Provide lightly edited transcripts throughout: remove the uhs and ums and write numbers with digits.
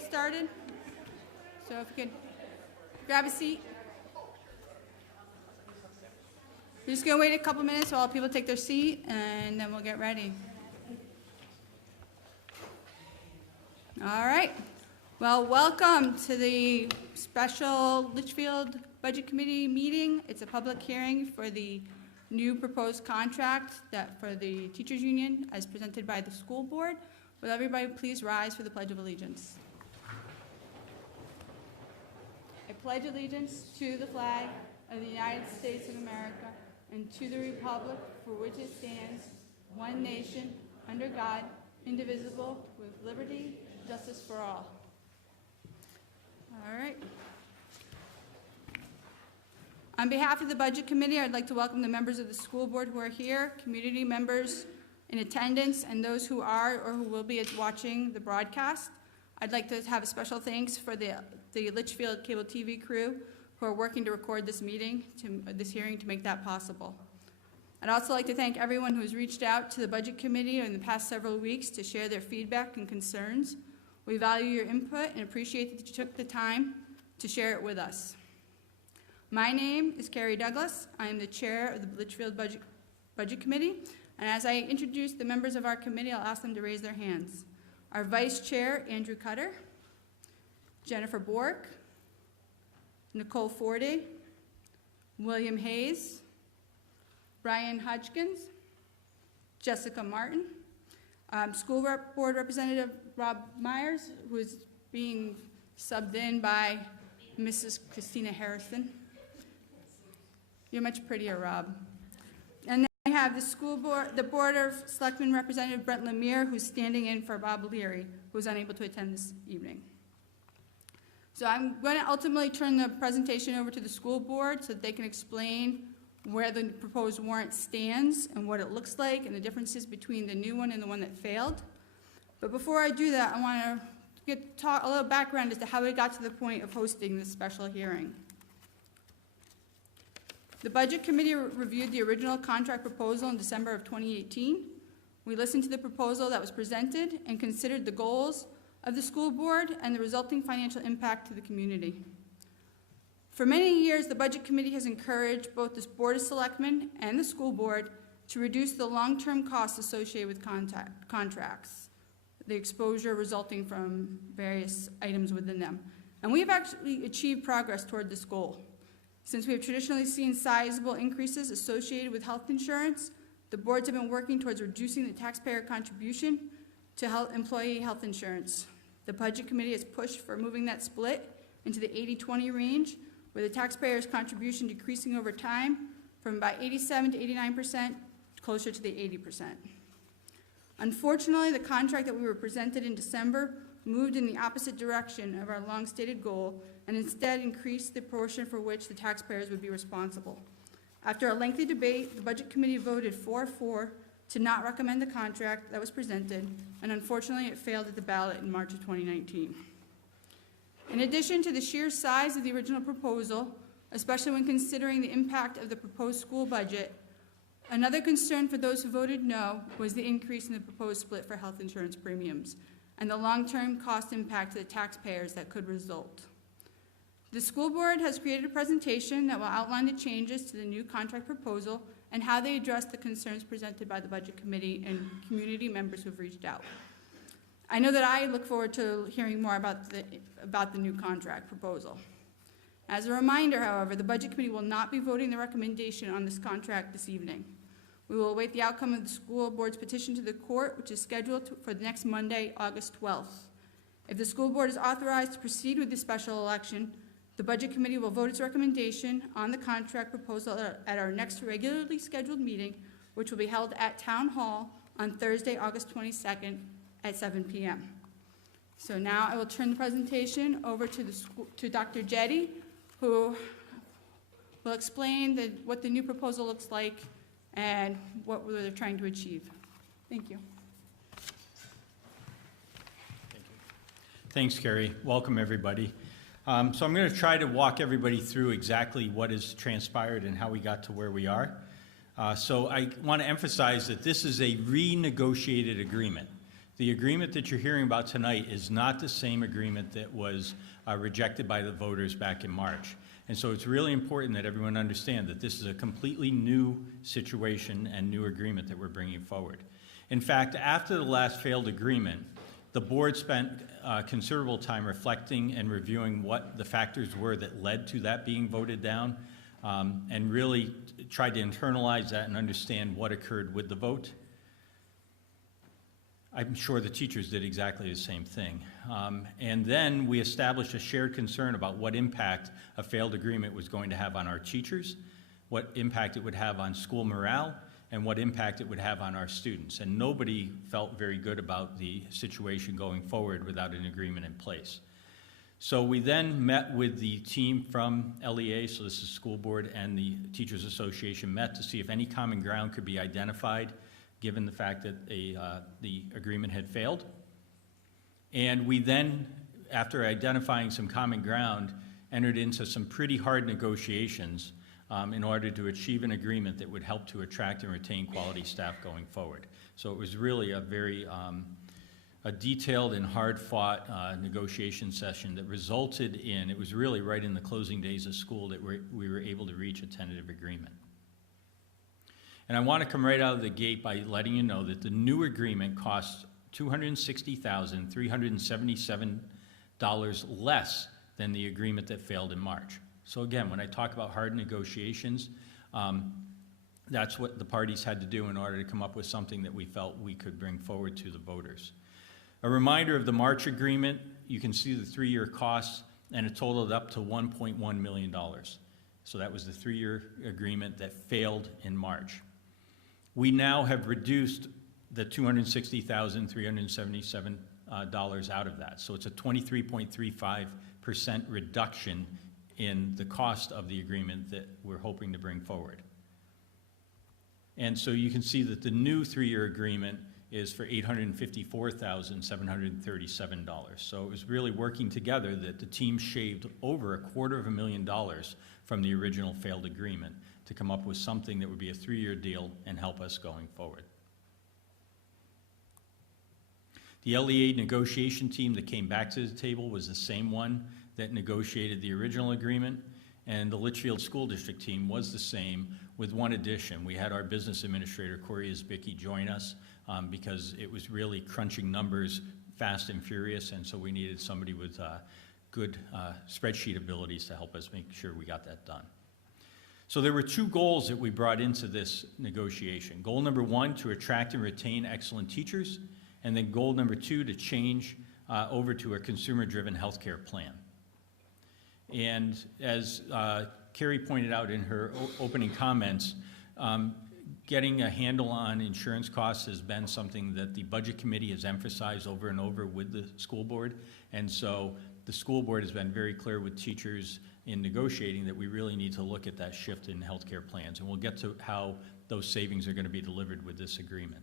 get started. So if you could grab a seat. We're just going to wait a couple minutes while people take their seat, and then we'll get ready. All right. Well, welcome to the special Litchfield Budget Committee meeting. It's a public hearing for the new proposed contract for the teachers union as presented by the school board. Will everybody please rise for the Pledge of Allegiance? I pledge allegiance to the flag of the United States of America and to the republic for which it stands, one nation, under God, indivisible, with liberty and justice for all. All right. On behalf of the Budget Committee, I'd like to welcome the members of the school board who are here, community members in attendance, and those who are or who will be watching the broadcast. I'd like to have a special thanks for the Litchfield Cable TV crew who are working to record this meeting, this hearing, to make that possible. I'd also like to thank everyone who has reached out to the Budget Committee in the past several weeks to share their feedback and concerns. We value your input and appreciate that you took the time to share it with us. My name is Carrie Douglas. I am the chair of the Litchfield Budget Committee, and as I introduce the members of our committee, I'll ask them to raise their hands. Our vice chair, Andrew Cutter, Jennifer Bork, Nicole Fordy, William Hayes, Brian Hodgkins, Jessica Martin, School Board Representative Rob Myers, who is being subbed in by Mrs. Christina Harrison. You're much prettier, Rob. And then I have the Board of Selectmen Representative Brent Lemire, who's standing in for Bob Leary, who's unable to attend this evening. So I'm going to ultimately turn the presentation over to the school board so that they can explain where the proposed warrant stands and what it looks like and the differences between the new one and the one that failed. But before I do that, I want to talk a little background as to how we got to the point of hosting this special hearing. The Budget Committee reviewed the original contract proposal in December of 2018. We listened to the proposal that was presented and considered the goals of the school board and the resulting financial impact to the community. For many years, the Budget Committee has encouraged both the Board of Selectmen and the school board to reduce the long-term costs associated with contracts, the exposure resulting from various items within them. And we have actually achieved progress toward this goal. Since we have traditionally seen sizable increases associated with health insurance, the boards have been working towards reducing the taxpayer contribution to employee health insurance. The Budget Committee has pushed for moving that split into the 80-20 range, with the taxpayer's contribution decreasing over time from about 87 to 89%, closer to the 80%. Unfortunately, the contract that we were presented in December moved in the opposite direction of our long-stated goal and instead increased the portion for which the taxpayers would be responsible. After a lengthy debate, the Budget Committee voted 4-4 to not recommend the contract that was presented, and unfortunately it failed at the ballot in March of 2019. In addition to the sheer size of the original proposal, especially when considering the impact of the proposed school budget, another concern for those who voted no was the increase in the proposed split for health insurance premiums and the long-term cost impact to the taxpayers that could result. The school board has created a presentation that will outline the changes to the new contract proposal and how they address the concerns presented by the Budget Committee and community members who have reached out. I know that I look forward to hearing more about the new contract proposal. As a reminder, however, the Budget Committee will not be voting the recommendation on this contract this evening. We will await the outcome of the school board's petition to the court, which is scheduled for the next Monday, August 12th. If the school board is authorized to proceed with the special election, the Budget Committee will vote its recommendation on the contract proposal at our next regularly scheduled meeting, which will be held at Town Hall on Thursday, August 22nd at 7 p.m. So now I will turn the presentation over to Dr. Jetty, who will explain what the new proposal looks like and what they're trying to achieve. Thank you. Thank you. Thanks, Carrie. Welcome, everybody. So I'm going to try to walk everybody through exactly what has transpired and how we got to where we are. So I want to emphasize that this is a renegotiated agreement. The agreement that you're hearing about tonight is not the same agreement that was rejected by the voters back in March. And so it's really important that everyone understand that this is a completely new situation and new agreement that we're bringing forward. In fact, after the last failed agreement, the board spent considerable time reflecting and reviewing what the factors were that led to that being voted down, and really tried to internalize that and understand what occurred with the vote. I'm sure the teachers did exactly the same thing. And then we established a shared concern about what impact a failed agreement was going to have on our teachers, what impact it would have on school morale, and what impact it would have on our students. And nobody felt very good about the situation going forward without an agreement in place. So we then met with the team from LEA, so this is school board, and the Teachers Association met to see if any common ground could be identified given the fact that the agreement had failed. And we then, after identifying some common ground, entered into some pretty hard negotiations in order to achieve an agreement that would help to attract and retain quality staff going forward. So it was really a very a detailed and hard-fought negotiation session that resulted in, it was really right in the closing days of school that we were able to reach a tentative agreement. And I want to come right out of the gate by letting you know that the new agreement costs $260,377 less than the agreement that failed in March. So again, when I talk about hard negotiations, that's what the parties had to do in order to come up with something that we felt we could bring forward to the voters. A reminder of the March agreement, you can see the 3-year costs, and it totaled up to $1.1 million. So that was the 3-year agreement that failed in March. We now have reduced the $260,377 out of that. So it's a 23.35% reduction in the cost of the agreement that we're hoping to bring forward. And so you can see that the new 3-year agreement is for $854,737. So it was really working together that the team shaved over $250,000 from the original failed agreement to come up with something that would be a 3-year deal and help us going forward. The LEA negotiation team that came back to the table was the same one that negotiated the original agreement, and the Litchfield School District team was the same, with one addition. We had our business administrator, Corey Isbicki, join us because it was really crunching numbers fast and furious, and so we needed somebody with good spreadsheet abilities to help us make sure we got that done. So there were 2 goals that we brought into this negotiation. Goal number 1, to attract and retain excellent teachers, and then goal number 2, to change over to a consumer-driven healthcare plan. And as Carrie pointed out in her opening comments, getting a handle on insurance costs has been something that the Budget Committee has emphasized over and over with the school board. And so the school board has been very clear with teachers in negotiating that we really need to look at that shift in healthcare plans. And we'll get to how those savings are going to be delivered with this agreement.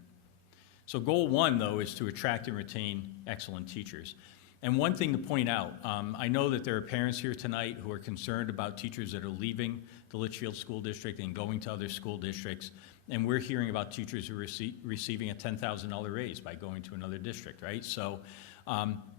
So goal 1, though, is to attract and retain excellent teachers. And one thing to point out, I know that there are parents here tonight who are concerned about teachers that are leaving the Litchfield School District and going to other school districts. And we're hearing about teachers who are receiving a $10,000 raise by going to another district, right? So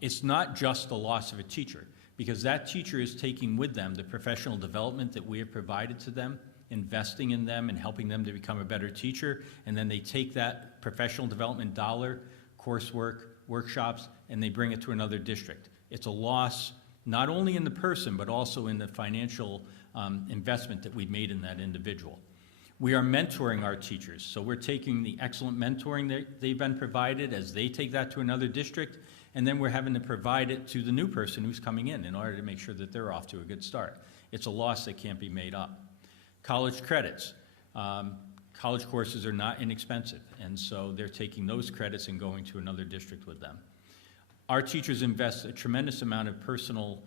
it's not just the loss of a teacher, because that teacher is taking with them the professional development that we have provided to them, investing in them and helping them to become a better teacher, and then they take that professional development dollar, coursework, workshops, and they bring it to another district. It's a loss not only in the person, but also in the financial investment that we've made in that individual. We are mentoring our teachers, so we're taking the excellent mentoring that they've been provided as they take that to another district, and then we're having to provide it to the new person who's coming in order to make sure that they're off to a good start. It's a loss that can't be made up. College credits. College courses are not inexpensive, and so they're taking those credits and going to another district with them. Our teachers invest a tremendous amount of personal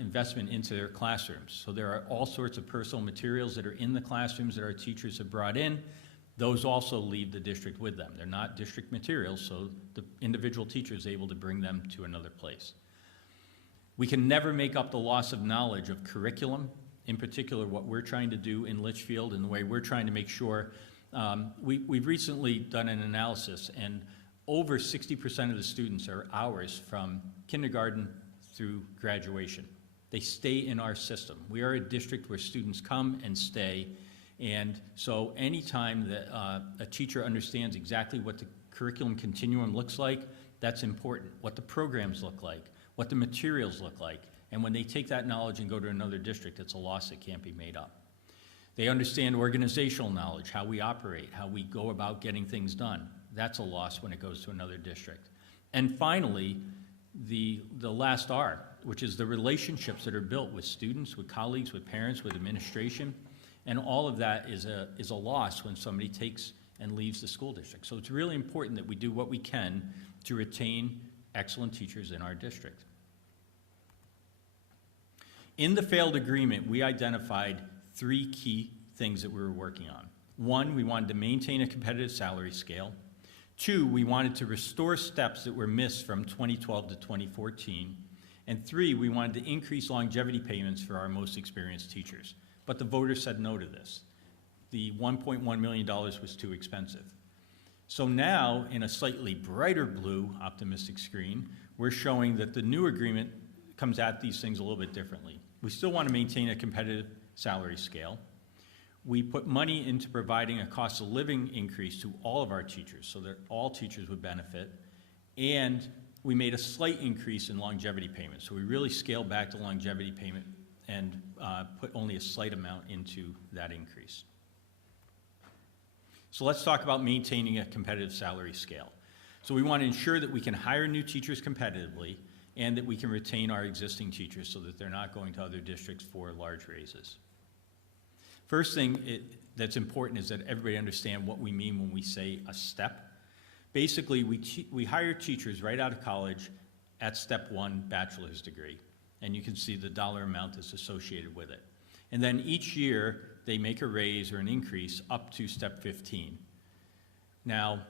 investment into their classrooms. So there are all sorts of personal materials that are in the classrooms that our teachers have brought in. Those also leave the district with them. They're not district materials, so the individual teacher is able to bring them to another place. We can never make up the loss of knowledge of curriculum, in particular what we're trying to do in Litchfield and the way we're trying to make sure. We've recently done an analysis, and over 60% of the students are ours from kindergarten through graduation. They stay in our system. We are a district where students come and stay, and so anytime that a teacher understands exactly what the curriculum continuum looks like, that's important. What the programs look like, what the materials look like, and when they take that knowledge and go to another district, it's a loss that can't be made up. They understand organizational knowledge, how we operate, how we go about getting things done. That's a loss when it goes to another district. And finally, the last R, which is the relationships that are built with students, with colleagues, with parents, with administration, and all of that is a loss when somebody takes and leaves the school district. So it's really important that we do what we can to retain excellent teachers in our district. In the failed agreement, we identified 3 key things that we were working on. 1, we wanted to maintain a competitive salary scale. 2, we wanted to restore steps that were missed from 2012 to 2014. And 3, we wanted to increase longevity payments for our most experienced teachers. But the voters said no to this. The $1.1 million was too expensive. So now, in a slightly brighter blue optimistic screen, we're showing that the new agreement comes at these things a little bit differently. We still want to maintain a competitive salary scale. We put money into providing a cost of living increase to all of our teachers so that all teachers would benefit. And we made a slight increase in longevity payments. So we really scaled back the longevity payment and put only a slight amount into that increase. So let's talk about maintaining a competitive salary scale. So we want to ensure that we can hire new teachers competitively and that we can retain our existing teachers so that they're not going to other districts for large raises. First thing that's important is that everybody understand what we mean when we say a step. Basically, we hire teachers right out of college at step 1 bachelor's degree, and you can see the dollar amount that's associated with it. And then each year, they make a raise or an increase up to step 15. Now,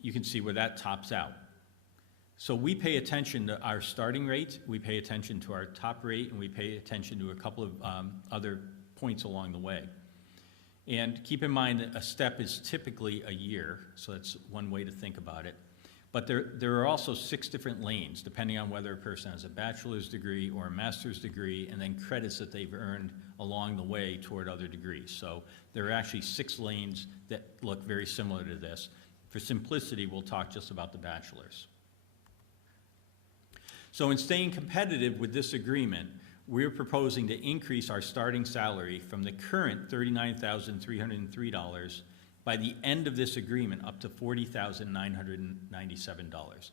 you can see where that tops out. So we pay attention to our starting rate, we pay attention to our top rate, and we pay attention to a couple of other points along the way. And keep in mind that a step is typically a year, so that's one way to think about it. But there are also 6 different lanes, depending on whether a person has a bachelor's degree or a master's degree, and then credits that they've earned along the way toward other degrees. So there are actually 6 lanes that look very similar to this. For simplicity, we'll talk just about the bachelor's. So in staying competitive with this agreement, we're proposing to increase our starting salary from the current $39,303 by the end of this agreement up to $40,997.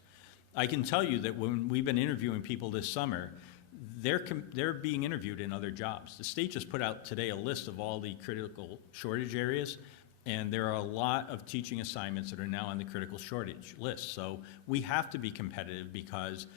I can tell you that when we've been interviewing people this summer, they're being interviewed in other jobs. The state just put out today a list of all the critical shortage areas, and there are a lot of teaching assignments that are now on the critical shortage list. So we have to be competitive because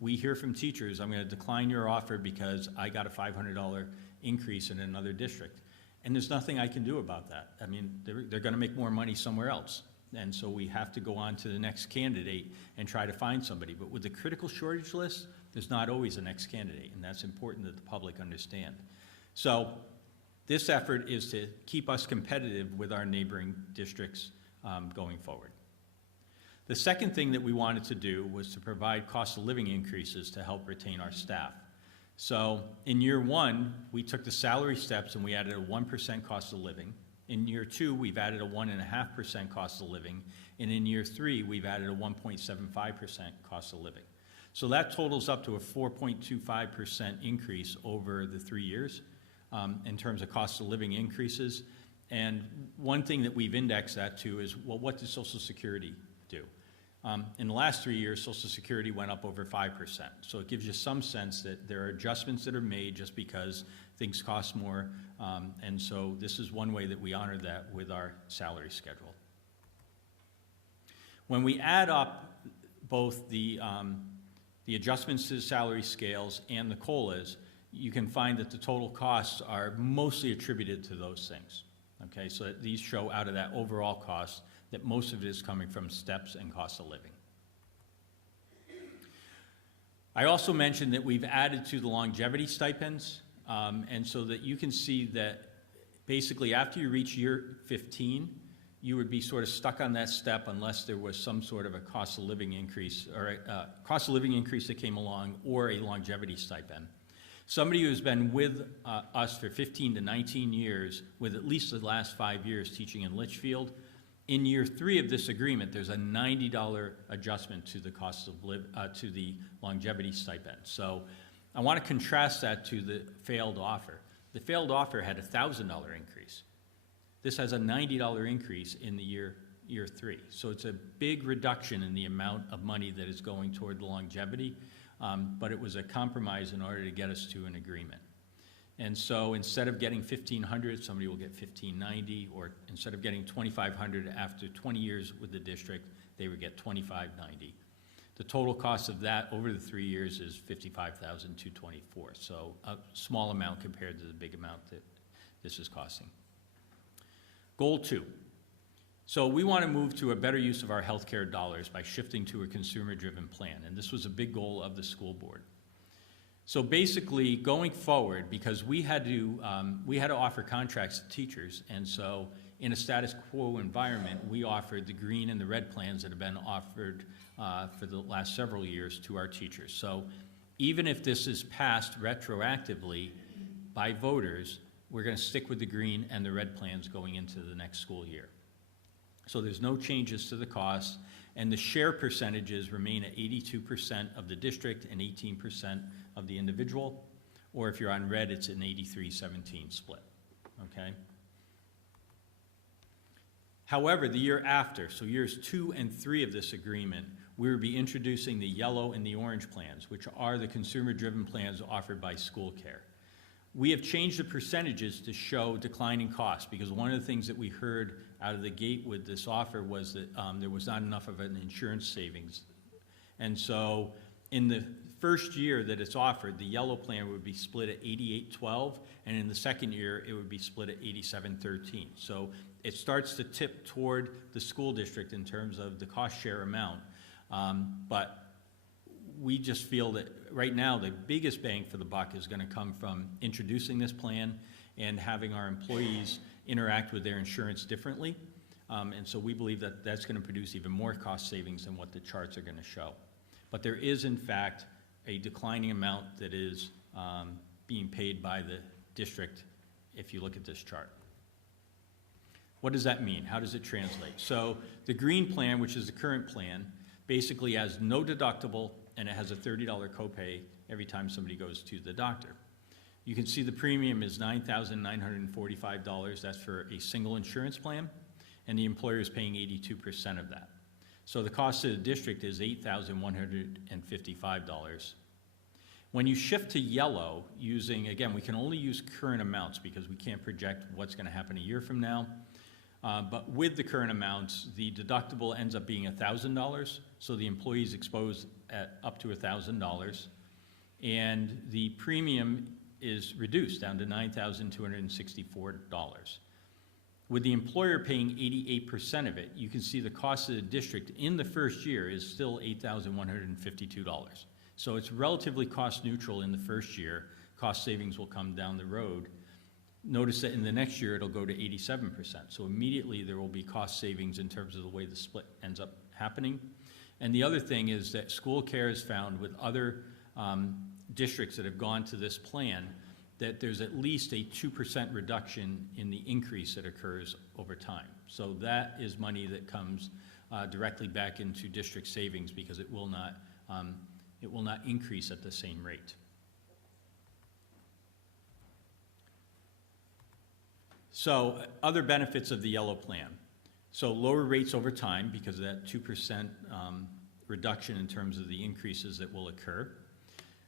we hear from teachers, I'm going to decline your offer because I got a $500 increase in another district. And there's nothing I can do about that. I mean, they're going to make more money somewhere else. And so we have to go on to the next candidate and try to find somebody. But with the critical shortage list, there's not always a next candidate, and that's important that the public understand. So this effort is to keep us competitive with our neighboring districts going forward. The second thing that we wanted to do was to provide cost of living increases to help retain our staff. So in year 1, we took the salary steps and we added a 1% cost of living. In year 2, we've added a 1.5% cost of living. And in year 3, we've added a 1.75% cost of living. So that totals up to a 4.25% increase over the 3 years in terms of cost of living increases. And one thing that we've indexed that to is, well, what does Social Security do? In the last 3 years, Social Security went up over 5%. So it gives you some sense that there are adjustments that are made just because things cost more. And so this is one way that we honor that with our salary schedule. When we add up both the adjustments to the salary scales and the COLAs, you can find that the total costs are mostly attributed to those things. Okay, so these show out of that overall cost that most of it is coming from steps and cost of living. I also mentioned that we've added to the longevity stipends, and so that you can see that basically after you reach year 15, you would be sort of stuck on that step unless there was some sort of a cost of living increase or a cost of living increase that came along or a longevity stipend. Somebody who's been with us for 15 to 19 years, with at least the last 5 years teaching in Litchfield, in year 3 of this agreement, there's a $90 adjustment to the cost of to the longevity stipend. So I want to contrast that to the failed offer. The failed offer had a $1,000 increase. This has a $90 increase in the year 3. So it's a big reduction in the amount of money that is going toward the longevity, but it was a compromise in order to get us to an agreement. And so instead of getting $1,500, somebody will get $1,590, or instead of getting $2,500 after 20 years with the district, they would get $2,590. The total cost of that over the 3 years is $55,224. So a small amount compared to the big amount that this is costing. Goal 2. So we want to move to a better use of our healthcare dollars by shifting to a consumer-driven plan, and this was a big goal of the school board. So basically, going forward, because we had to offer contracts to teachers, and so in a status quo environment, we offered the green and the red plans that have been offered for the last several years to our teachers. So even if this is passed retroactively by voters, we're going to stick with the green and the red plans going into the next school year. So there's no changes to the cost, and the share percentages remain at 82% of the district and 18% of the individual, or if you're on red, it's an 83-17 split, okay? However, the year after, so years 2 and 3 of this agreement, we will be introducing the yellow and the orange plans, which are the consumer-driven plans offered by School Care. We have changed the percentages to show declining costs, because one of the things that we heard out of the gate with this offer was that there was not enough of an insurance savings. And so in the first year that it's offered, the yellow plan would be split at 88-12, and in the second year it would be split at 87-13. So it starts to tip toward the school district in terms of the cost share amount. But we just feel that right now the biggest bang for the buck is going to come from introducing this plan and having our employees interact with their insurance differently. And so we believe that that's going to produce even more cost savings than what the charts are going to show. But there is, in fact, a declining amount that is being paid by the district if you look at this chart. What does that mean? How does it translate? So the green plan, which is the current plan, basically has no deductible, and it has a $30 copay every time somebody goes to the doctor. You can see the premium is $9,945. That's for a single insurance plan, and the employer is paying 82% of that. So the cost to the district is $8,155. When you shift to yellow, using, again, we can only use current amounts because we can't project what's going to happen a year from now. But with the current amounts, the deductible ends up being $1,000, so the employee is exposed at up to $1,000, and the premium is reduced down to $9,264. With the employer paying 88% of it, you can see the cost of the district in the first year is still $8,152. So it's relatively cost neutral in the first year. Cost savings will come down the road. Notice that in the next year, it'll go to 87%. So immediately there will be cost savings in terms of the way the split ends up happening. And the other thing is that School Care has found with other districts that have gone to this plan that there's at least a 2% reduction in the increase that occurs over time. So that is money that comes directly back into district savings because it will not increase at the same rate. So other benefits of the yellow plan. So lower rates over time because of that 2% reduction in terms of the increases that will occur.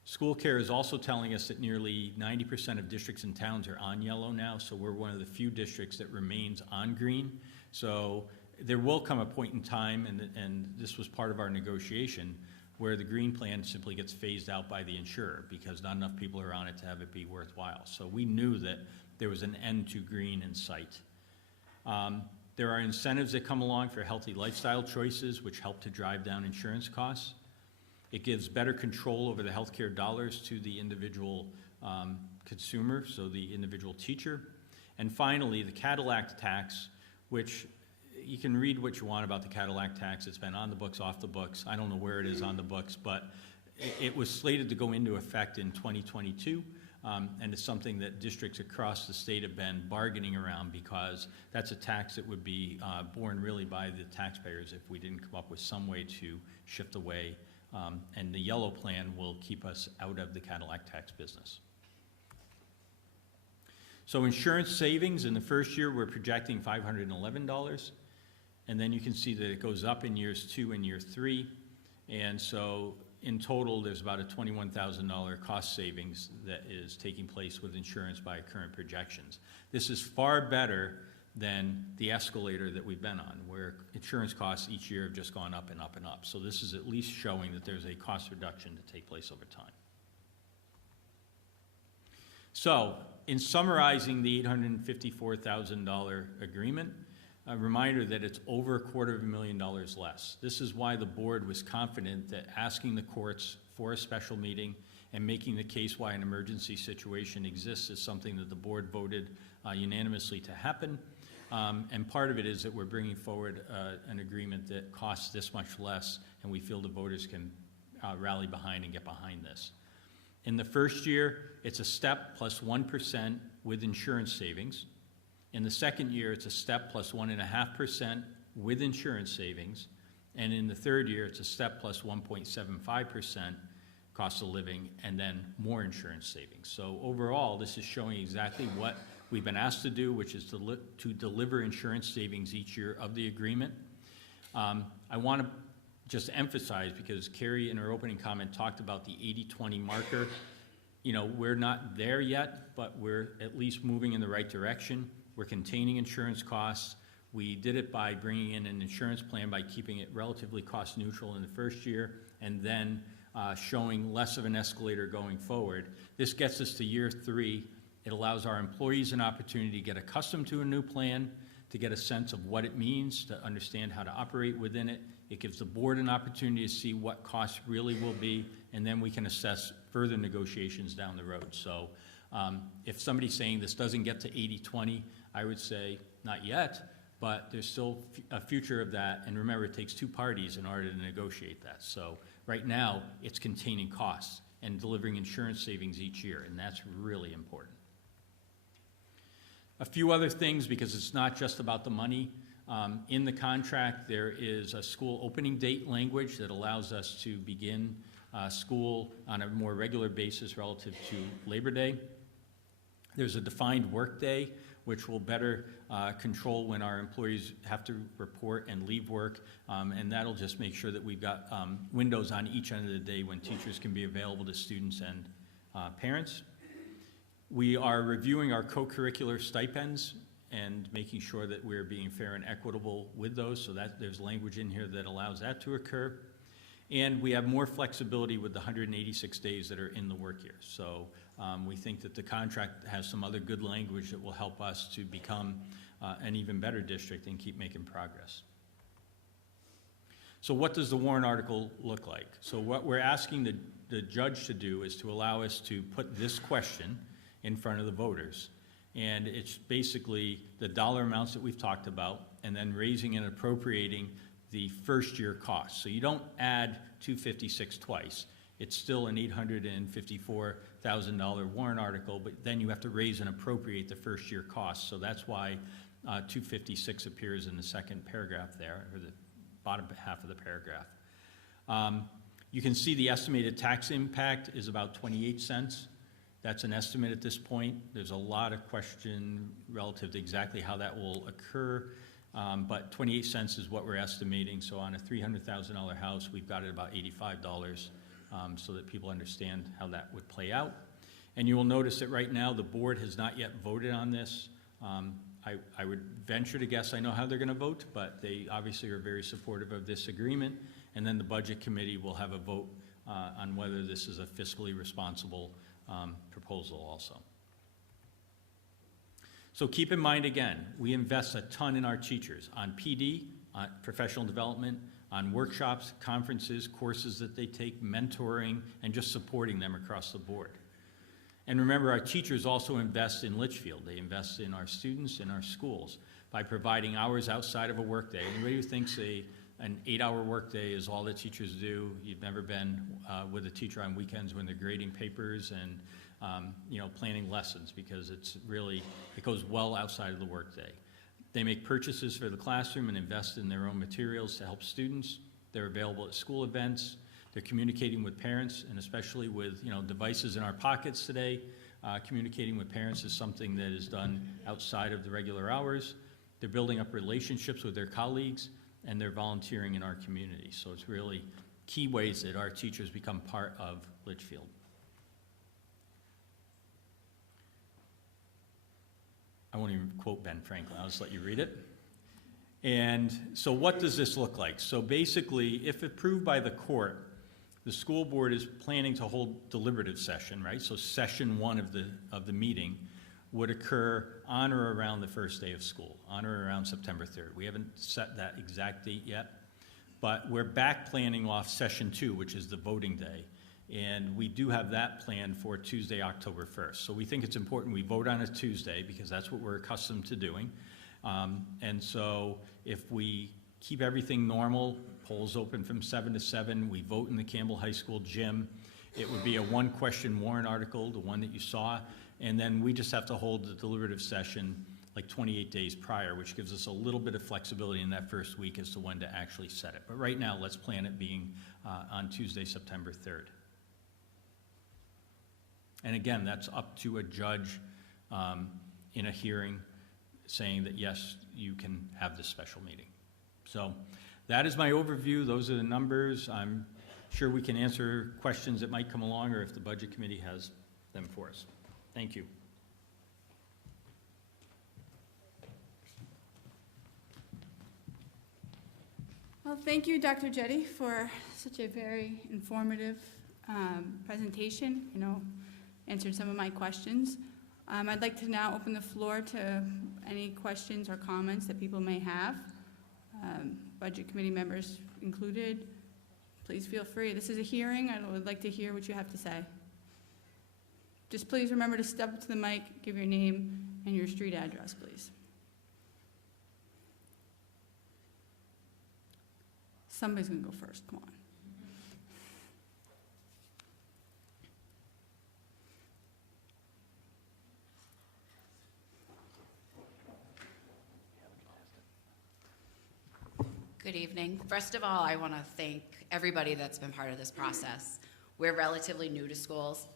School Care is also telling us that nearly 90% of districts and towns are on yellow now, so we're one of the few districts that remains on green. So there will come a point in time, and this was part of our negotiation, where the green plan simply gets phased out by the insurer because not enough people are on it to have it be worthwhile. So we knew that there was an end to green in sight. There are incentives that come along for healthy lifestyle choices, which help to drive down insurance costs. It gives better control over the healthcare dollars to the individual consumer, so the individual teacher. And finally, the Cadillac tax, which you can read what you want about the Cadillac tax. It's been on the books, off the books. I don't know where it is on the books, but it was slated to go into effect in 2022. And it's something that districts across the state have been bargaining around, because that's a tax that would be borne really by the taxpayers if we didn't come up with some way to shift away. And the yellow plan will keep us out of the Cadillac tax business. So insurance savings, in the first year, we're projecting $511. And then you can see that it goes up in years 2 and year 3. And so in total, there's about a $21,000 cost savings that is taking place with insurance by current projections. This is far better than the escalator that we've been on, where insurance costs each year have just gone up and up and up. So this is at least showing that there's a cost reduction to take place over time. So, in summarizing the $854,000 agreement, a reminder that it's over $250,000 less. This is why the board was confident that asking the courts for a special meeting and making the case why an emergency situation exists is something that the board voted unanimously to happen. And part of it is that we're bringing forward an agreement that costs this much less, and we feel the voters can rally behind and get behind this. In the first year, it's a step plus 1% with insurance savings. In the second year, it's a step plus 1.5% with insurance savings. And in the third year, it's a step plus 1.75% cost of living, and then more insurance savings. So overall, this is showing exactly what we've been asked to do, which is to deliver insurance savings each year of the agreement. I want to just emphasize, because Carrie in her opening comment talked about the 80-20 marker. You know, we're not there yet, but we're at least moving in the right direction. We're containing insurance costs. We did it by bringing in an insurance plan by keeping it relatively cost neutral in the first year, and then showing less of an escalator going forward. This gets us to year 3. It allows our employees an opportunity to get accustomed to a new plan, to get a sense of what it means, to understand how to operate within it. It gives the board an opportunity to see what costs really will be, and then we can assess further negotiations down the road. So if somebody's saying this doesn't get to 80-20, I would say not yet, but there's still a future of that. And remember, it takes 2 parties in order to negotiate that. So right now, it's containing costs and delivering insurance savings each year, and that's really important. A few other things, because it's not just about the money. In the contract, there is a school opening date language that allows us to begin school on a more regular basis relative to Labor Day. There's a defined work day, which will better control when our employees have to report and leave work, and that'll just make sure that we've got windows on each end of the day when teachers can be available to students and parents. We are reviewing our co-curricular stipends and making sure that we're being fair and equitable with those, so that there's language in here that allows that to occur. And we have more flexibility with the 186 days that are in the work year. So we think that the contract has some other good language that will help us to become an even better district and keep making progress. So what does the warrant article look like? So what we're asking the judge to do is to allow us to put this question in front of the voters. And it's basically the dollar amounts that we've talked about, and then raising and appropriating the first year costs. So you don't add 256 twice. It's still an $854,000 warrant article, but then you have to raise and appropriate the first year costs. So that's why 256 appears in the second paragraph there, or the bottom half of the paragraph. You can see the estimated tax impact is about 28 cents. That's an estimate at this point. There's a lot of question relative to exactly how that will occur, but 28 cents is what we're estimating. So on a $300,000 house, we've got it about $85, so that people understand how that would play out. And you will notice that right now the board has not yet voted on this. I would venture to guess I know how they're going to vote, but they obviously are very supportive of this agreement. And then the Budget Committee will have a vote on whether this is a fiscally responsible proposal also. So keep in mind, again, we invest a ton in our teachers on PD, on professional development, on workshops, conferences, courses that they take, mentoring, and just supporting them across the board. And remember, our teachers also invest in Litchfield. They invest in our students, in our schools. by providing hours outside of a workday. Anybody who thinks an 8-hour workday is all that teachers do, you've never been with a teacher on weekends when they're grading papers and planning lessons, because it goes well outside of the workday. They make purchases for the classroom and invest in their own materials to help students. They're available at school events. They're communicating with parents, and especially with devices in our pockets today. Communicating with parents is something that is done outside of the regular hours. They're building up relationships with their colleagues, and they're volunteering in our community. So it's really key ways that our teachers become part of Litchfield. I won't even quote Ben Franklin, I'll just let you read it. And so what does this look like? So basically, if approved by the court, the school board is planning to hold deliberative session, right? So session 1 of the meeting would occur on or around the first day of school, on or around September 3rd. We haven't set that exact date yet, but we're back planning off session 2, which is the voting day. And we do have that planned for Tuesday, October 1st. So we think it's important we vote on a Tuesday because that's what we're accustomed to doing. And so if we keep everything normal, polls open from 7 to 7, we vote in the Campbell High School gym. It would be a 1-question warrant article, the one that you saw, and then we just have to hold the deliberative session like 28 days prior, which gives us a little bit of flexibility in that first week as to when to actually set it. But right now, let's plan it being on Tuesday, September 3rd. And again, that's up to a judge in a hearing saying that, yes, you can have this special meeting. So that is my overview. Those are the numbers. I'm sure we can answer questions that might come along, or if the Budget Committee has them for us. Thank you. Well, thank you, Dr. Jetty, for such a very informative presentation, answered some of my questions. I'd like to now open the floor to any questions or comments that people may have. Budget Committee members included, please feel free. This is a hearing. I would like to hear what you have to say. Just please remember to step up to the mic, give your name and your street address, please. Somebody's going to go first. Come on. Good evening. First of all, I want to thank everybody that's been part of this process. We're relatively new to schools.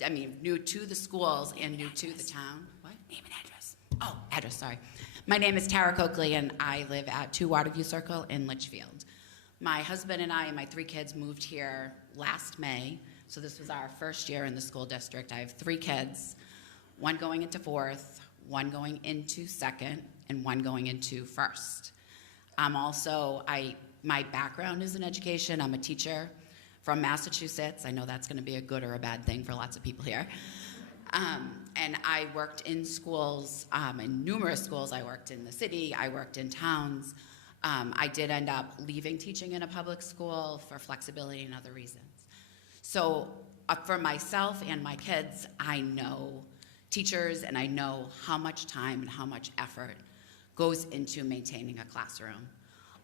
New to the schools and new to the town. What? Name and address. Oh, address, sorry. My name is Tara Coakley, and I live at 2 Waterview Circle in Litchfield. My husband and I and my 3 kids moved here last May, so this was our first year in the school district. I have 3 kids, 1 going into 4th, 1 going into 2nd, and 1 going into 1st. My background is in education. I'm a teacher from Massachusetts. I know that's going to be a good or a bad thing for lots of people here. And I worked in schools, in numerous schools. I worked in the city. I worked in towns. I did end up leaving teaching in a public school for flexibility and other reasons. So for myself and my kids, I know teachers, and I know how much time and how much effort goes into maintaining a classroom.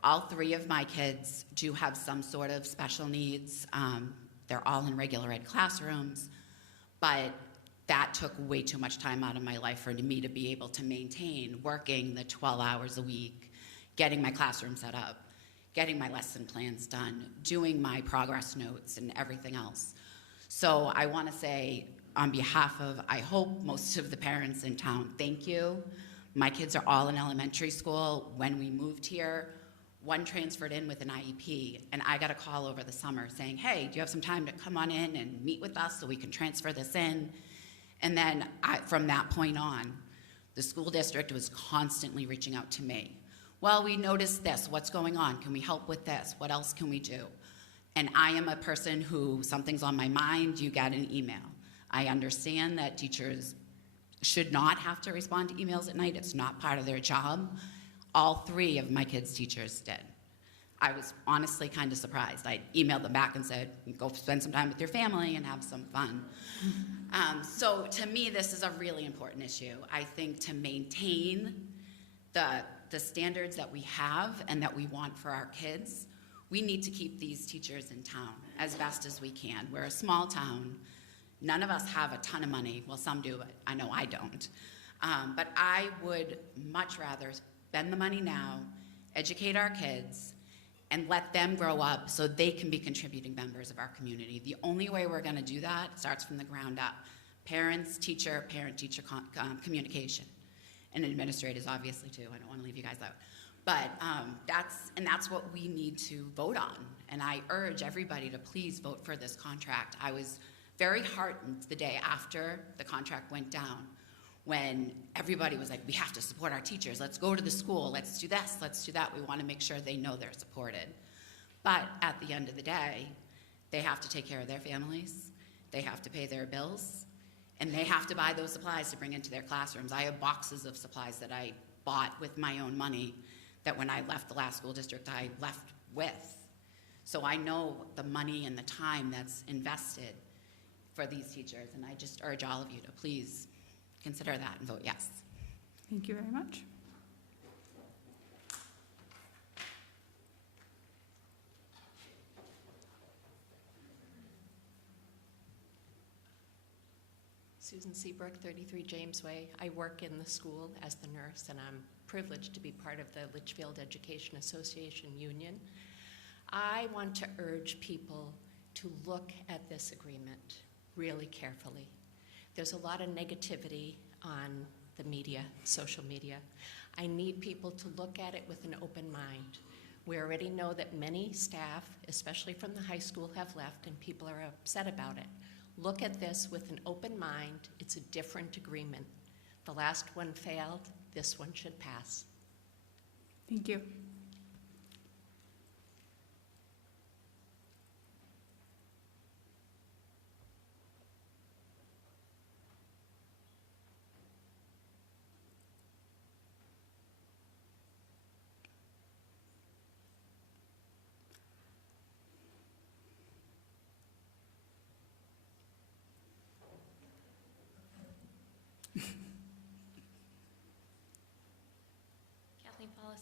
All 3 of my kids do have some sort of special needs. They're all in regular ed classrooms, but that took way too much time out of my life for me to be able to maintain working the 12 hours a week, getting my classroom set up, getting my lesson plans done, doing my progress notes and everything else. So I want to say on behalf of, I hope, most of the parents in town, thank you. My kids are all in elementary school. When we moved here, 1 transferred in with an IEP, and I got a call over the summer saying, hey, do you have some time to come on in and meet with us so we can transfer this in? And then from that point on, the school district was constantly reaching out to me. Well, we noticed this. What's going on? Can we help with this? What else can we do? And I am a person who, something's on my mind, you get an email. I understand that teachers should not have to respond to emails at night. It's not part of their job. All 3 of my kids' teachers did. I was honestly kind of surprised. I emailed them back and said, go spend some time with your family and have some fun. So to me, this is a really important issue. I think to maintain the the standards that we have and that we want for our kids, we need to keep these teachers in town as best as we can. We're a small town. None of us have a ton of money. Well, some do, but I know I don't. But I would much rather spend the money now, educate our kids, and let them grow up so they can be contributing members of our community. The only way we're going to do that starts from the ground up. Parent-teacher communication. And administrators, obviously, too. I don't want to leave you guys out. But that's what we need to vote on. And I urge everybody to please vote for this contract. I was very heartened the day after the contract went down when everybody was like, we have to support our teachers. Let's go to the school. Let's do this. Let's do that. We want to make sure they know they're supported. But at the end of the day, they have to take care of their families. They have to pay their bills. And they have to buy those supplies to bring into their classrooms. I have boxes of supplies that I bought with my own money that when I left the last school district, I left with. So I know the money and the time that's invested for these teachers, and I just urge all of you to please consider that and vote yes. Thank you very much. Susan Seabrook, 33 James Way. I work in the school as the nurse, and I'm privileged to be part of the Litchfield Education Association Union. I want to urge people to look at this agreement really carefully. There's a lot of negativity on the media, social media. I need people to look at it with an open mind. We already know that many staff, especially from the high school, have left, and people are upset about it. Look at this with an open mind. It's a different agreement. The last one failed. This one should pass. Thank you.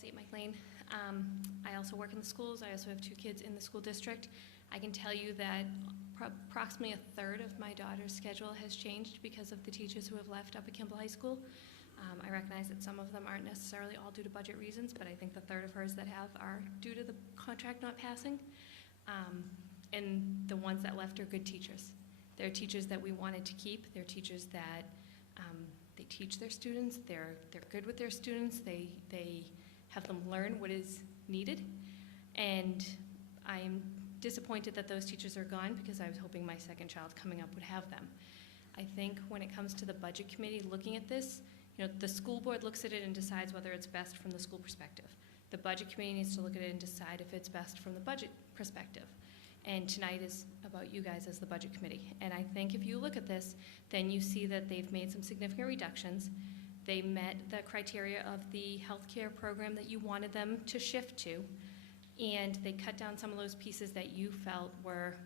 St. Mike Lane. I also work in the schools. I also have 2 kids in the school district. I can tell you that approximately a third of my daughter's schedule has changed because of the teachers who have left up at Kimball High School. I recognize that some of them aren't necessarily all due to budget reasons, but I think the third of hers that have are due to the contract not passing. And the ones that left are good teachers. They're teachers that we wanted to keep. They're teachers that they teach their students. They're good with their students. They have them learn what is needed. And I am disappointed that those teachers are gone because I was hoping my second child coming up would have them. I think when it comes to the budget committee looking at this, the school board looks at it and decides whether it's best from the school perspective. The budget committee needs to look at it and decide if it's best from the budget perspective. And tonight is about you guys as the budget committee. And I think if you look at this, then you see that they've made some significant reductions. They met the criteria of the healthcare program that you wanted them to shift to, and they cut down some of those pieces that you felt were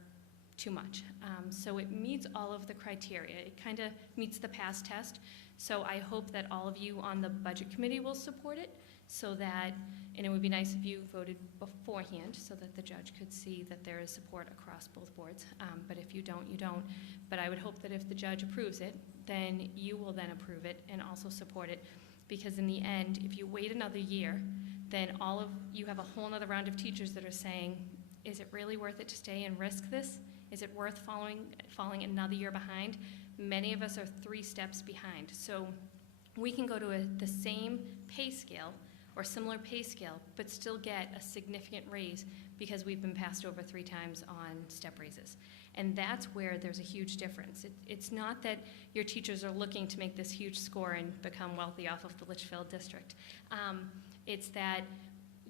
too much. So it meets all of the criteria. It kind of meets the pass test. So I hope that all of you on the budget committee will support it, so that, and it would be nice if you voted beforehand so that the judge could see that there is support across both boards. But if you don't, you don't. But I would hope that if the judge approves it, then you will then approve it and also support it. Because in the end, if you wait another year, then you have a whole other round of teachers that are saying, is it really worth it to stay and risk this? Is it worth falling another year behind? Many of us are 3 steps behind. So we can go to the same pay scale or similar pay scale, but still get a significant raise because we've been passed over 3 times on step raises. And that's where there's a huge difference. It's not that your teachers are looking to make this huge score and become wealthy off of the Litchfield district. It's that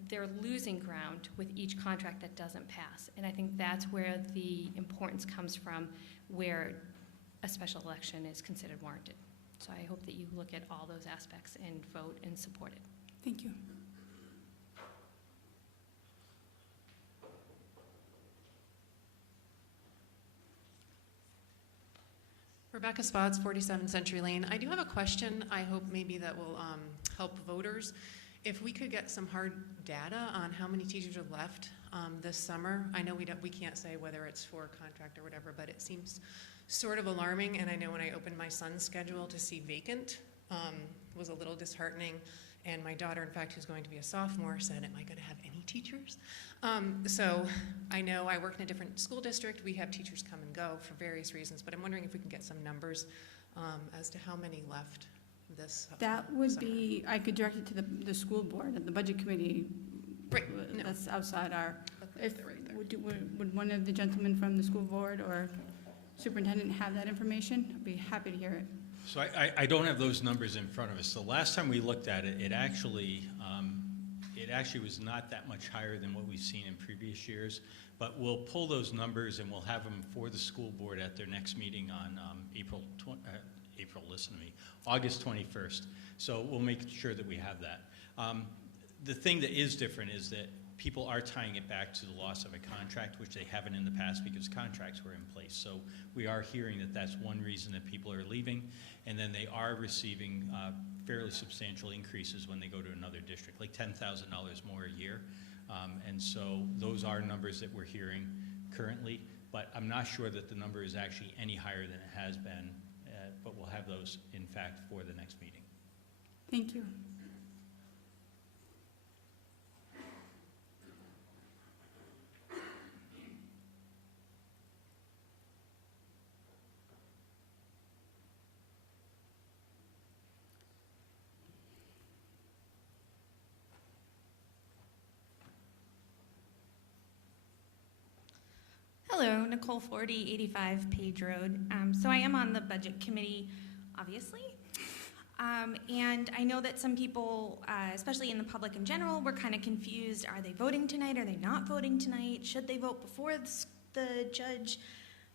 they're losing ground with each contract that doesn't pass. And I think that's where the importance comes from, where a special election is considered warranted. So I hope that you look at all those aspects and vote and support it. Thank you. Rebecca Spots, 47 Century Lane. I do have a question I hope maybe that will help voters. If we could get some hard data on how many teachers are left this summer, I know we can't say whether it's for contract or whatever, but it seems sort of alarming. And I know when I opened my son's schedule to see vacant was a little disheartening. And my daughter, in fact, who's going to be a sophomore, said, "Am I going to have any teachers?" So I know I work in a different school district. We have teachers come and go for various reasons, but I'm wondering if we can get some numbers as to how many left this That would summer. be, I could direct it to the school board, and the budget committee. Right, no. That's outside our, if, They're right there. would one of the gentlemen from the school board or superintendent have that information? I'd be happy to hear it. So I don't have those numbers in front of us. The last time we looked at it, it actually was not that much higher than what we've seen in previous years. But we'll pull those numbers and we'll have them for the school board at their next meeting on August 21st. So we'll make sure that we have that. The thing that is different is that people are tying it back to the loss of a contract, which they haven't in the past because contracts were in place. So we are hearing that that's one reason that people are leaving, and then they are receiving fairly substantial increases when they go to another district, like $10,000 more a year. And so those are numbers that we're hearing currently, but I'm not sure that the number is actually any higher than it has been, but we'll have those, in fact, for the next meeting. Thank you. Hello, Nicole Forty, 85 Page Road. So I am on the budget committee, obviously. And I know that some people, especially in the public in general, were kind of confused. Are they voting tonight? Are they not voting tonight? Should they vote before the judge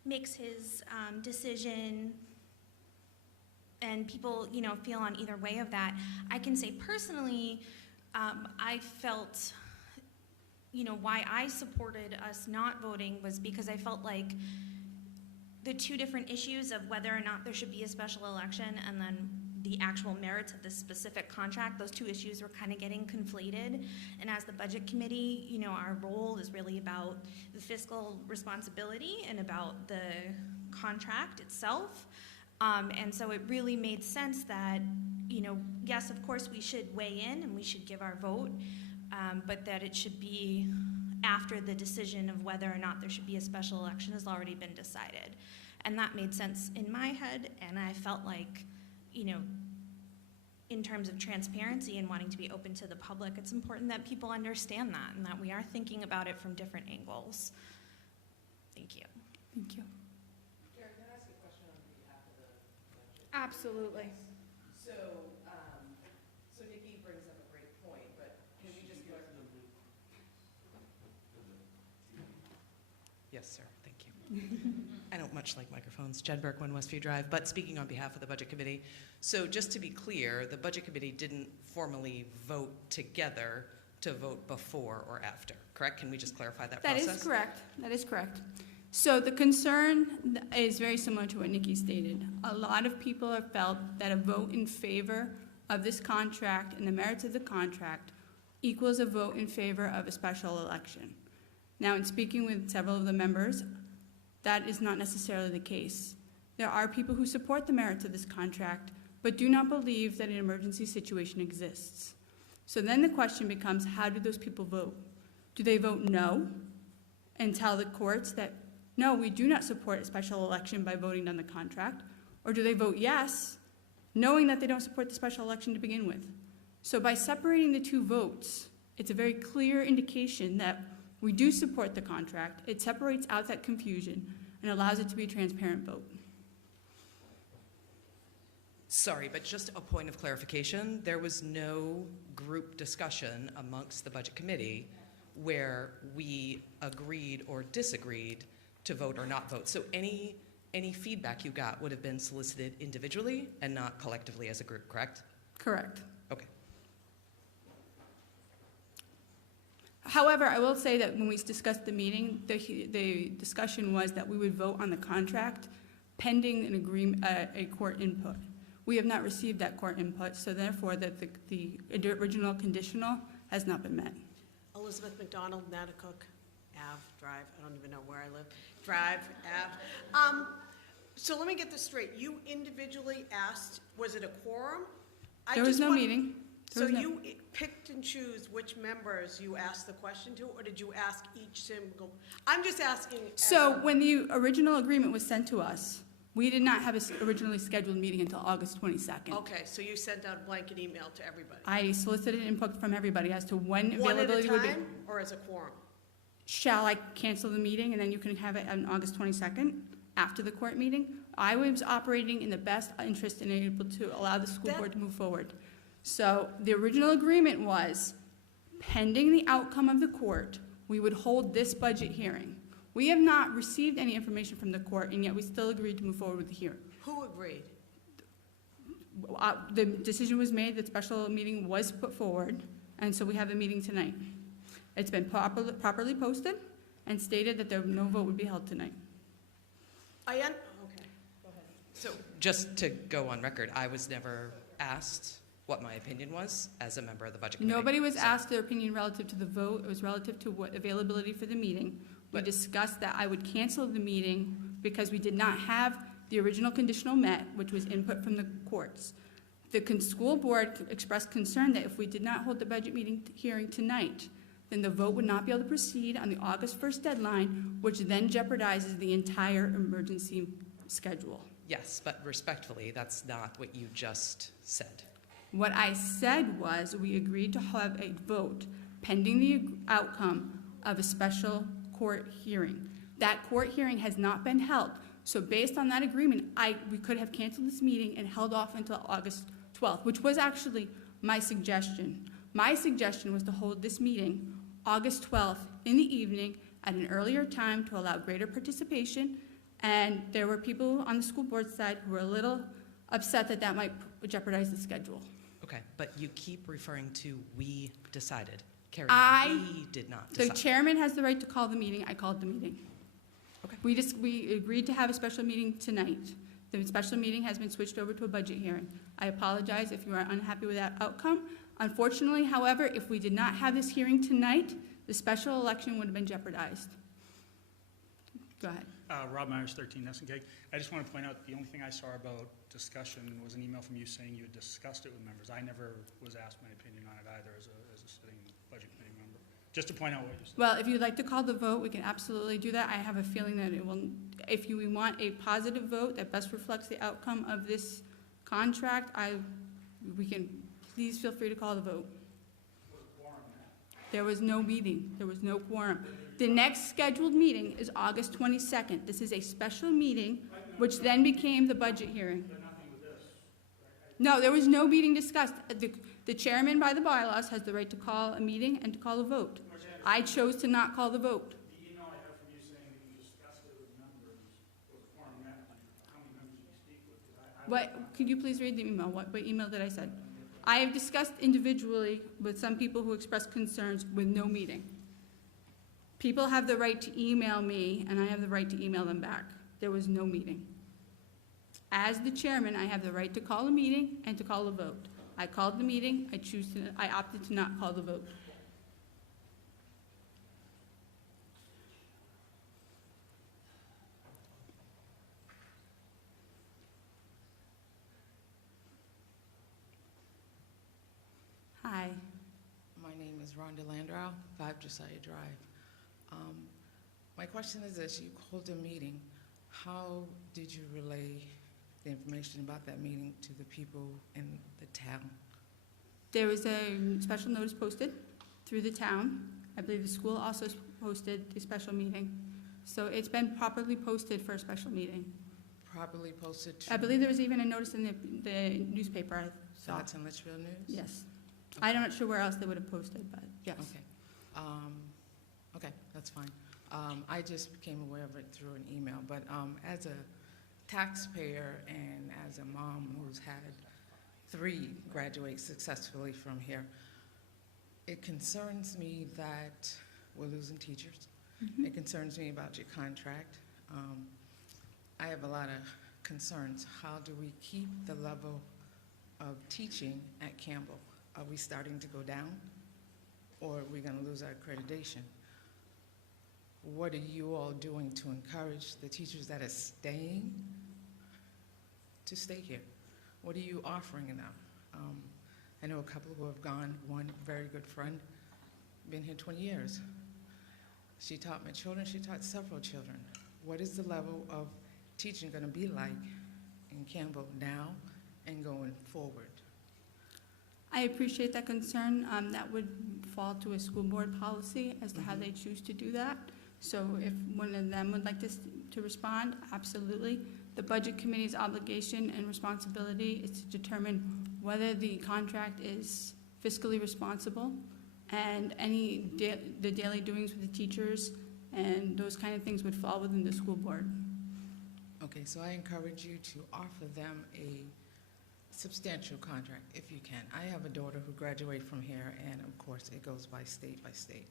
makes his decision? And people, feel on either way of that. I can say personally, I felt why I supported us not voting was because I felt like the two different issues of whether or not there should be a special election and then the actual merits of the specific contract, those two issues were kind of getting conflated. And as the budget committee, our role is really about the fiscal responsibility and about the contract itself. And so it really made sense that, yes, of course we should weigh in and we should give our vote, but that it should be after the decision of whether or not there should be a special election has already been decided. And that made sense in my head, and I felt like, in terms of transparency and wanting to be open to the public, it's important that people understand that and that we are thinking about it from different angles. Thank you. Thank you. Karen, can I ask a question on behalf of the budget? Absolutely. So, so Nikki brings up a great point, but can we just clarify? Yes, sir. Thank you. I don't much like microphones. Jen Berkman, Westview Drive, but speaking on behalf of the Budget Committee. So just to be clear, the Budget Committee didn't formally vote together to vote before or after, correct? Can we just clarify that process? That is correct. That is correct. So the concern is very similar to what Nikki stated. A lot of people have felt that a vote in favor of this contract and the merits of the contract equals a vote in favor of a special election. Now, in speaking with several of the members, that is not necessarily the case. There are people who support the merits of this contract, but do not believe that an emergency situation exists. So then the question becomes, how do those people vote? Do they vote no and tell the courts that, no, we do not support a special election by voting down the contract? Or do they vote yes, knowing that they don't support the special election to begin with? So by separating the two votes, it's a very clear indication that we do support the contract. It separates out that confusion and allows it to be a transparent vote. Sorry, but just a point of clarification. There was no group discussion amongst the Budget Committee where we agreed or disagreed to vote or not vote. So any feedback you got would have been solicited individually and not collectively as a group, correct? Correct. Okay. However, I will say that when we discussed the meeting, the discussion was that we would vote on the contract pending an agreement, a court input. We have not received that court input, so therefore that the original conditional has not been met. Elizabeth McDonald, Natticook Ave Drive, I don't even know where I live, Drive, Ave. So let me get this straight. You individually asked, was it a quorum? I There was just no want- meeting. There So was no- you picked and choose which members you asked the question to, or did you ask each single? I'm just asking. So when the original agreement was sent to us, we did not have a originally scheduled meeting until August 22nd. Okay, so you sent out a blanket email to everybody? I solicited input from everybody as to when One at a availability would be. time, or as a quorum? Shall I cancel the meeting and then you can have it on August 22nd after the court meeting? I was operating in the best interest and able to allow the school board to move forward. So the original agreement was pending the outcome of the court, we would hold this budget hearing. We have not received any information from the court, and yet we still agreed to move forward with the hearing. Who agreed? The decision was made, that special meeting was put forward, and so we have a meeting tonight. It's been properly posted and stated that no vote would be held tonight. Okay, go ahead. So just to go on record, I was never asked what my opinion was as a member of the Budget Committee. Nobody was So- asked their opinion relative to the vote. It was relative to what availability for the meeting. We But- discussed that I would cancel the meeting because we did not have the original conditional met, which was input from the courts. The school board expressed concern that if we did not hold the budget hearing tonight, then the vote would not be able to proceed on the August 1st deadline, which then jeopardizes the entire emergency schedule. Yes, but respectfully, that's not what you just said. What I said was, we agreed to have a vote pending the outcome of a special court hearing. That court hearing has not been held, so based on that agreement, we could have canceled this meeting and held off until August 12th, which was actually my suggestion. My suggestion was to hold this meeting August 12th in the evening at an earlier time to allow greater participation, and there were people on the school board side who were a little upset that that might jeopardize the schedule. Okay, but you keep referring to "we decided." Carrie, we did not The decide. chairman has the right to call the meeting. I called the meeting. Okay. We agreed to have a special meeting tonight. The special meeting has been switched over to a budget hearing. I apologize if you are unhappy with that outcome. Unfortunately, however, if we did not have this hearing tonight, the special election would have been jeopardized. Go ahead. Rob Myers, 13 Nesson Cake. I just want to point out, the only thing I saw about discussion was an email from you saying you had discussed it with members. I never was asked my opinion on it either as a sitting budget committee member. Just to point out what you said. Well, if you'd like to call the vote, we can absolutely do that. I have a feeling that it will, if you want a positive vote that best reflects the outcome of this contract, we can, please feel free to call the vote. There was no meeting. There was no quorum. The next scheduled meeting is August 22nd. This is a special meeting, which then became the budget hearing. No, there was no meeting discussed. The chairman, by the bylaws, has the right to call a meeting and to call a vote. I chose to not call the vote. The email I have from you saying that you discussed it with members was quorum met, how many members did you speak with? Could you please read the email? What email did I send? I have discussed individually with some people who expressed concerns with no meeting. People have the right to email me, and I have the right to email them back. There was no meeting. As the chairman, I have the right to call a meeting and to call a vote. I called the meeting. I opted to not call the vote. Hi. My name is Rhonda Landau, 5 Josiah Drive. My question is this, you called a meeting. How did you relay the information about that meeting to the people in the town? There was a special notice posted through the town. I believe the school also posted a special meeting. So it's been properly posted for a special meeting. Properly posted to? I believe there was even a notice in the newspaper I saw. That's in Litchfield News? Yes. I'm not sure where else they would have posted, but yes. Okay. Okay, that's fine. I just became aware of it through an email, but as a taxpayer and as a mom who's had 3 graduate successfully from here, it concerns me that we're losing teachers. It concerns me about your contract. I have a lot of concerns. How do we keep the level of teaching at Campbell? Are we starting to go down, or are we going to lose our accreditation? What are you all doing to encourage the teachers that are staying to stay here? What are you offering them? I know a couple who have gone, one very good friend, been here 20 years. She taught my children, she taught several children. What is the level of teaching going to be like in Campbell now and going forward? I appreciate that concern. That would fall to a school board policy as to how they choose to do that. So if one of them would like to respond, absolutely. The Budget Committee's obligation and responsibility is to determine whether the contract is fiscally responsible, and the daily doings with the teachers and those kind of things would fall within the school board. Okay, so I encourage you to offer them a substantial contract if you can. I have a daughter who graduated from here, and of course it goes by state by state.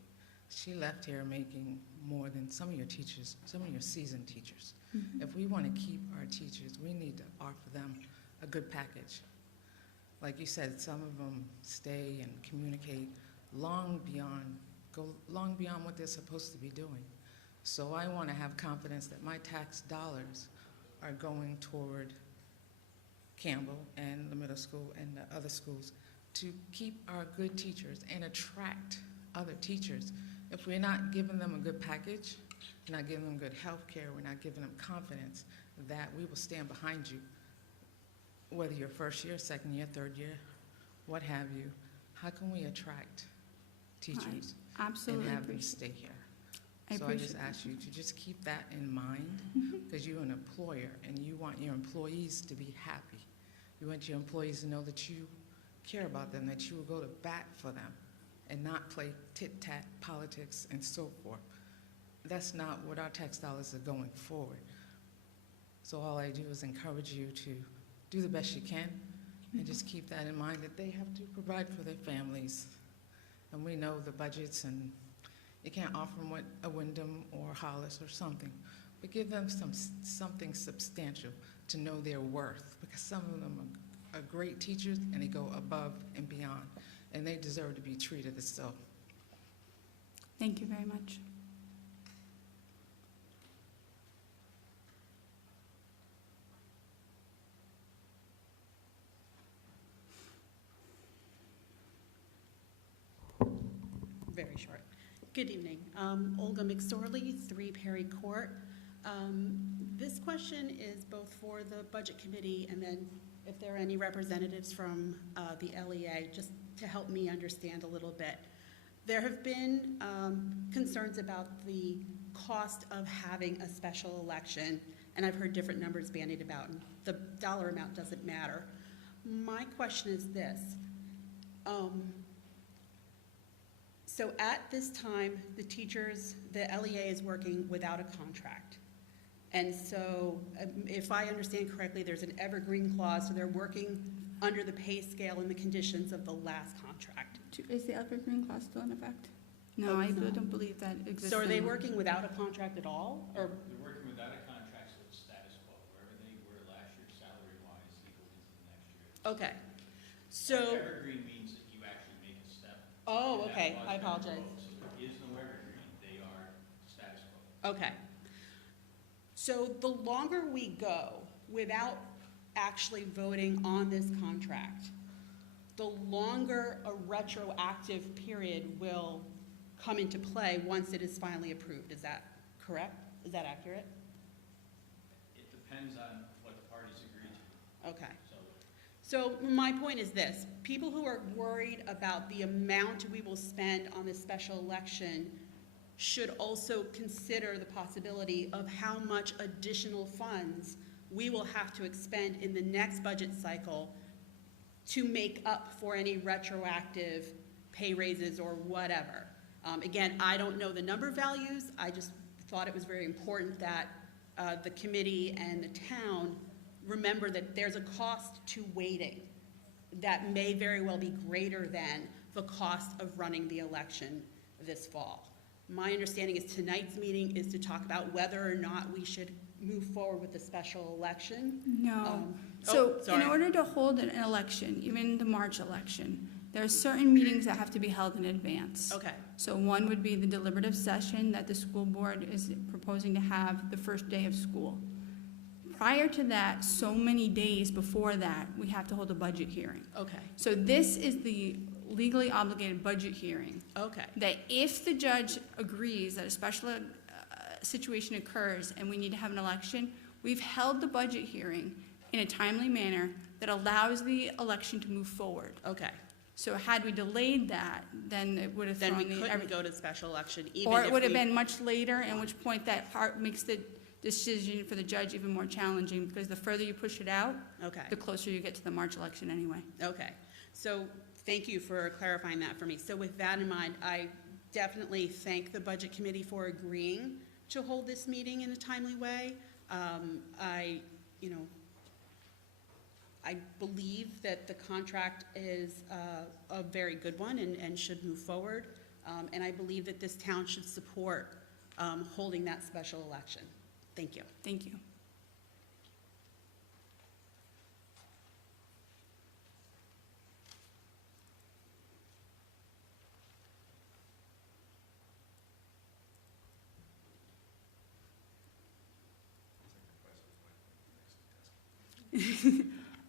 She left here making more than some of your teachers, some of your seasoned teachers. Mm-hmm. If we want to keep our teachers, we need to offer them a good package. Like you said, some of them stay and communicate go long beyond what they're supposed to be doing. So I want to have confidence that my tax dollars are going toward Campbell and the middle school and the other schools to keep our good teachers and attract other teachers. If we're not giving them a good package, we're not giving them good health care, we're not giving them confidence that we will stand behind you, whether you're first year, second year, third year, what have you, how can we attract teachers Absolutely and have them appreciate. stay here? I So I just appreciate ask you to just keep that in mind, Mhm. because you're an employer and you want your employees to be happy. You want your employees to know that you care about them, that you will go to bat for them and not play tit-tat politics and so forth. That's not what our tax dollars are going forward. So all I do is encourage you to do the best you can and just keep that in mind, that they have to provide for their families. And we know the budgets, and you can't offer them what a Wyndham or Hollis or something, but give them something substantial to know their worth, because some of them are great teachers and they go above and beyond, and they deserve to be treated as so. Thank you very much. Very short. Good evening. Olga McSorley, 3 Perry Court. This question is both for the Budget Committee and then if there are any representatives from the LEA, just to help me understand a little bit. There have been concerns about the cost of having a special election, and I've heard different numbers bandied about, and the dollar amount doesn't matter. My question is this. So at this time, the LEA is working without a contract. And so if I understand correctly, there's an evergreen clause, so they're working under the pay scale and the conditions of the last contract. Is the evergreen clause still in effect? No, I don't believe that exists. So are they anymore. working without a contract at all? Or They're working without a contract, so it's status quo. Wherever they were last year, salary-wise, they go into the next year. Okay. So, Evergreen means that you actually make a step. oh, And that okay, was I never apologize. voted. So there is no evergreen. They are status quo. Okay. So the longer we go without actually voting on this contract, the longer a retroactive period will come into play once it is finally approved. Is that correct? Is that accurate? It depends on what the parties agree to. Okay. So So my point is this. People who are worried about the amount we will spend on this special election should also consider the possibility of how much additional funds we will have to expend in the next budget cycle to make up for any retroactive pay raises or whatever. Again, I don't know the number values. I just thought it was very important that the committee and the town remember that there's a cost to waiting that may very well be greater than the cost of running the election this fall. My understanding is tonight's meeting is to talk about whether or not we should move forward with the special election? No. So in sorry. order to hold an election, even the March election, there are certain meetings that have to be held in advance. Okay, So one would be the deliberative session that the school board is proposing to have the first day of school. Prior to that, so many days before that, we have to hold a budget hearing. okay, So this is the legally obligated budget hearing, okay, that if the judge agrees that a special situation occurs and we need to have an election, we've held the budget hearing in a timely manner that allows the election to move forward. okay. So had we delayed that, then it would have Then we thrown the... couldn't go to special election even Or if it would have we- been much later, at which point that makes the decision for the judge even more challenging, because the further you push it out, Okay, the closer you get to the March election anyway. okay. So thank you for clarifying that for me. So with that in mind, I definitely thank the Budget Committee for agreeing to hold this meeting in a timely way. I believe that the contract is a very good one and should move forward. And I believe that this town should support holding that special election. Thank you. Thank you.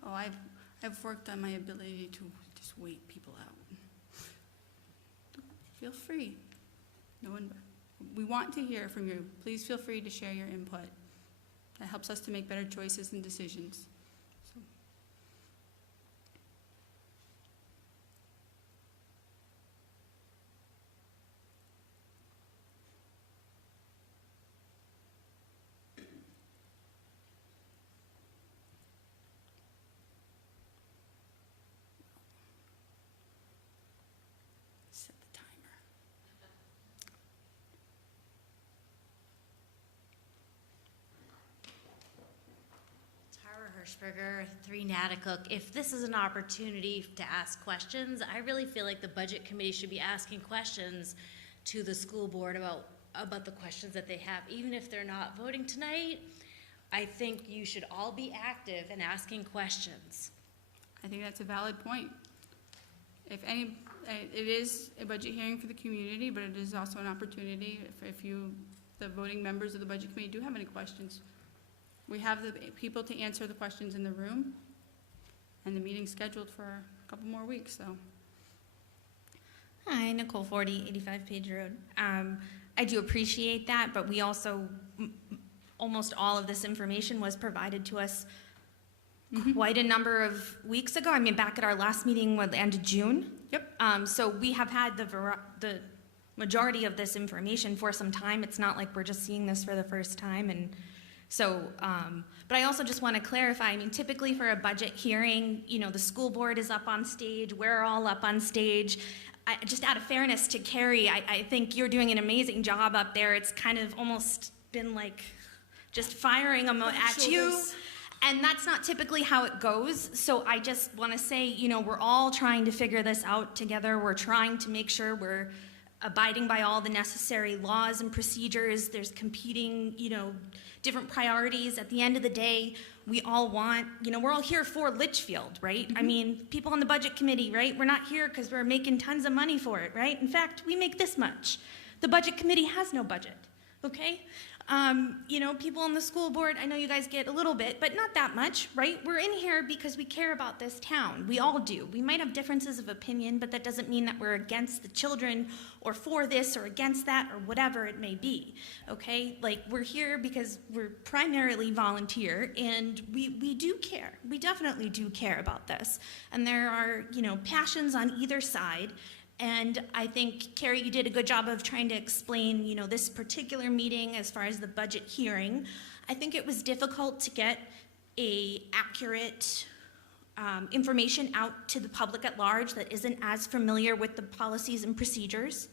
Oh, I've worked on my ability to just wait people out. Feel free. No one, we want to hear from you. Please feel free to share your input. That helps us to make better choices and decisions. So. Set the timer. Tara Hirschberger, 3 Natticook. If this is an opportunity to ask questions, I really feel like the Budget Committee should be asking questions to the school board about the questions that they have. Even if they're not voting tonight, I think you should all be active in asking questions. I think that's a valid point. If any, it is a budget hearing for the community, but it is also an opportunity if you, the voting members of the Budget Committee, do have any questions. We have the people to answer the questions in the room, and the meeting's scheduled for a couple more weeks, so. Hi, Nicole 40, 85 Page Road. I do appreciate that, but we also, almost all of this information was provided to us quite a number of weeks ago. I mean, back at our last meeting at the end of June. Yep. So we have had the majority of this information for some time. It's not like we're just seeing this for the first time. And so, but I also just want to clarify, I mean, typically for a budget hearing, you know, the school board is up on stage, we're all up on stage. Just out of fairness to Carrie, I think you're doing an amazing job up there. It's kind of almost been like just firing them at you. And that's not typically how it goes. So I just want to say, you know, we're all trying to figure this out together. We're trying to make sure we're abiding by all the necessary laws and procedures. There's competing, you know, different priorities. At the end of the day, we all want, you know, we're all here for Litchfield, right? I mean, people on the Budget Committee, right? We're not here because we're making tons of money for it, right? In fact, we make this much. The Budget Committee has no budget, okay? You know, people on the school board, I know you guys get a little bit, but not that much, right? We're in here because we care about this town. We all do. We might have differences of opinion, but that doesn't mean that we're against the children or for this or against that or whatever it may be, okay? Like, we're here because we're primarily volunteer, and we do care. We definitely do care about this. And there are, you know, passions on either side. And I think, Carrie, you did a good job of trying to explain, you know, this particular meeting as far as the budget hearing. I think it was difficult to get accurate information out to the public at large that isn't as familiar with the policies and procedures.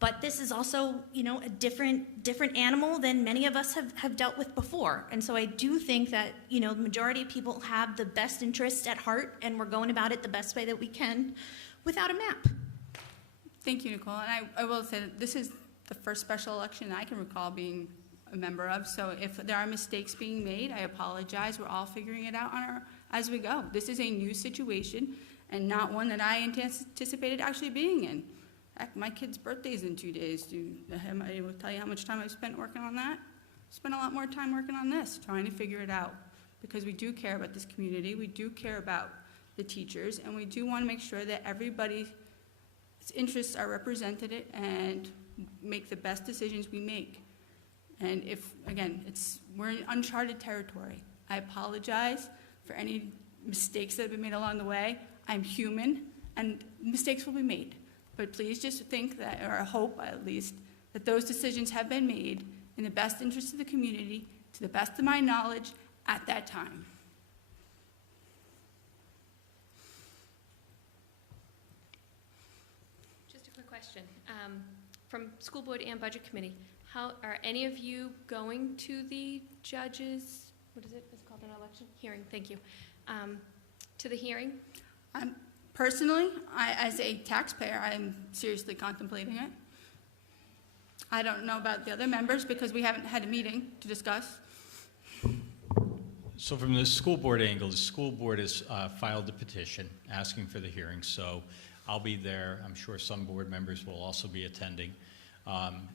But this is also, you know, a different animal than many of us have dealt with before. And so I do think that, you know, the majority of people have the best interests at heart, and we're going about it the best way that we can without a map. Thank you, Nicole. And I will say that this is the first special election I can recall being a member of. So if there are mistakes being made, I apologize. We're all figuring it out as we go. This is a new situation and not one that I anticipated actually being in. Heck, my kid's birthday's in 2 days. I will tell you how much time I've spent working on that. Spent a lot more time working on this, trying to figure it out, because we do care about this community, we do care about the teachers, and we do want to make sure that everybody's interests are represented and make the best decisions we make. And if, again, we're in uncharted territory. I apologize for any mistakes that have been made along the way. I'm human, and mistakes will be made. But please just think that, or hope at least, that those decisions have been made in the best interest of the community, to the best of my knowledge, at that time. Just a quick question. From school board and budget committee, how are any of you going to the judges, what is it, it's called an election? Hearing, thank you. To the hearing? Personally, as a taxpayer, I'm seriously contemplating it. I don't know about the other members because we haven't had a meeting to discuss. So from the school board angle, the school board has filed the petition asking for the hearing, so I'll be there. I'm sure some board members will also be attending.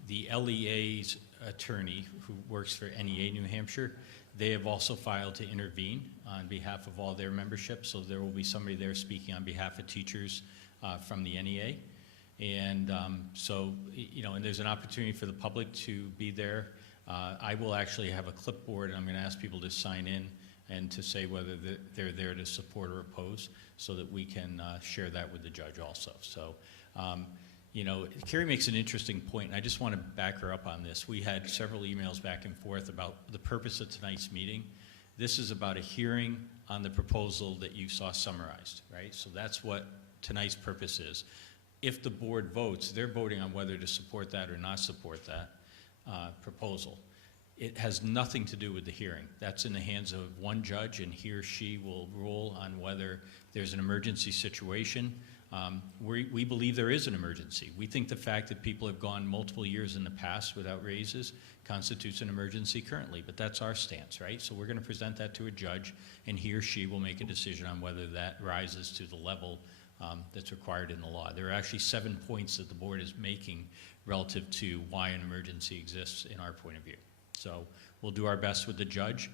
The LEA's attorney, who works for NEA New Hampshire, they have also filed to intervene on behalf of all their membership, so there will be somebody there speaking on behalf of teachers from the NEA. And so, you know, and there's an opportunity for the public to be there. I will actually have a clipboard, and I'm going to ask people to sign in and to say whether they're there to support or oppose, so that we can share that with the judge also. So, you know, Carrie makes an interesting point, and I just want to back her up on this. We had several emails back and forth about the purpose of tonight's meeting. This is about a hearing on the proposal that you saw summarized, right? So that's what tonight's purpose is. If the board votes, they're voting on whether to support that or not support that proposal. It has nothing to do with the hearing. That's in the hands of one judge, and he or she will rule on whether there's an emergency situation. We believe there is an emergency. We think the fact that people have gone multiple years in the past without raises constitutes an emergency currently, but that's our stance, right? So we're going to present that to a judge, and he or she will make a decision on whether that rises to the level that's required in the law. There are actually 7 points that the board is making relative to why an emergency exists in our point of view. So we'll do our best with the judge.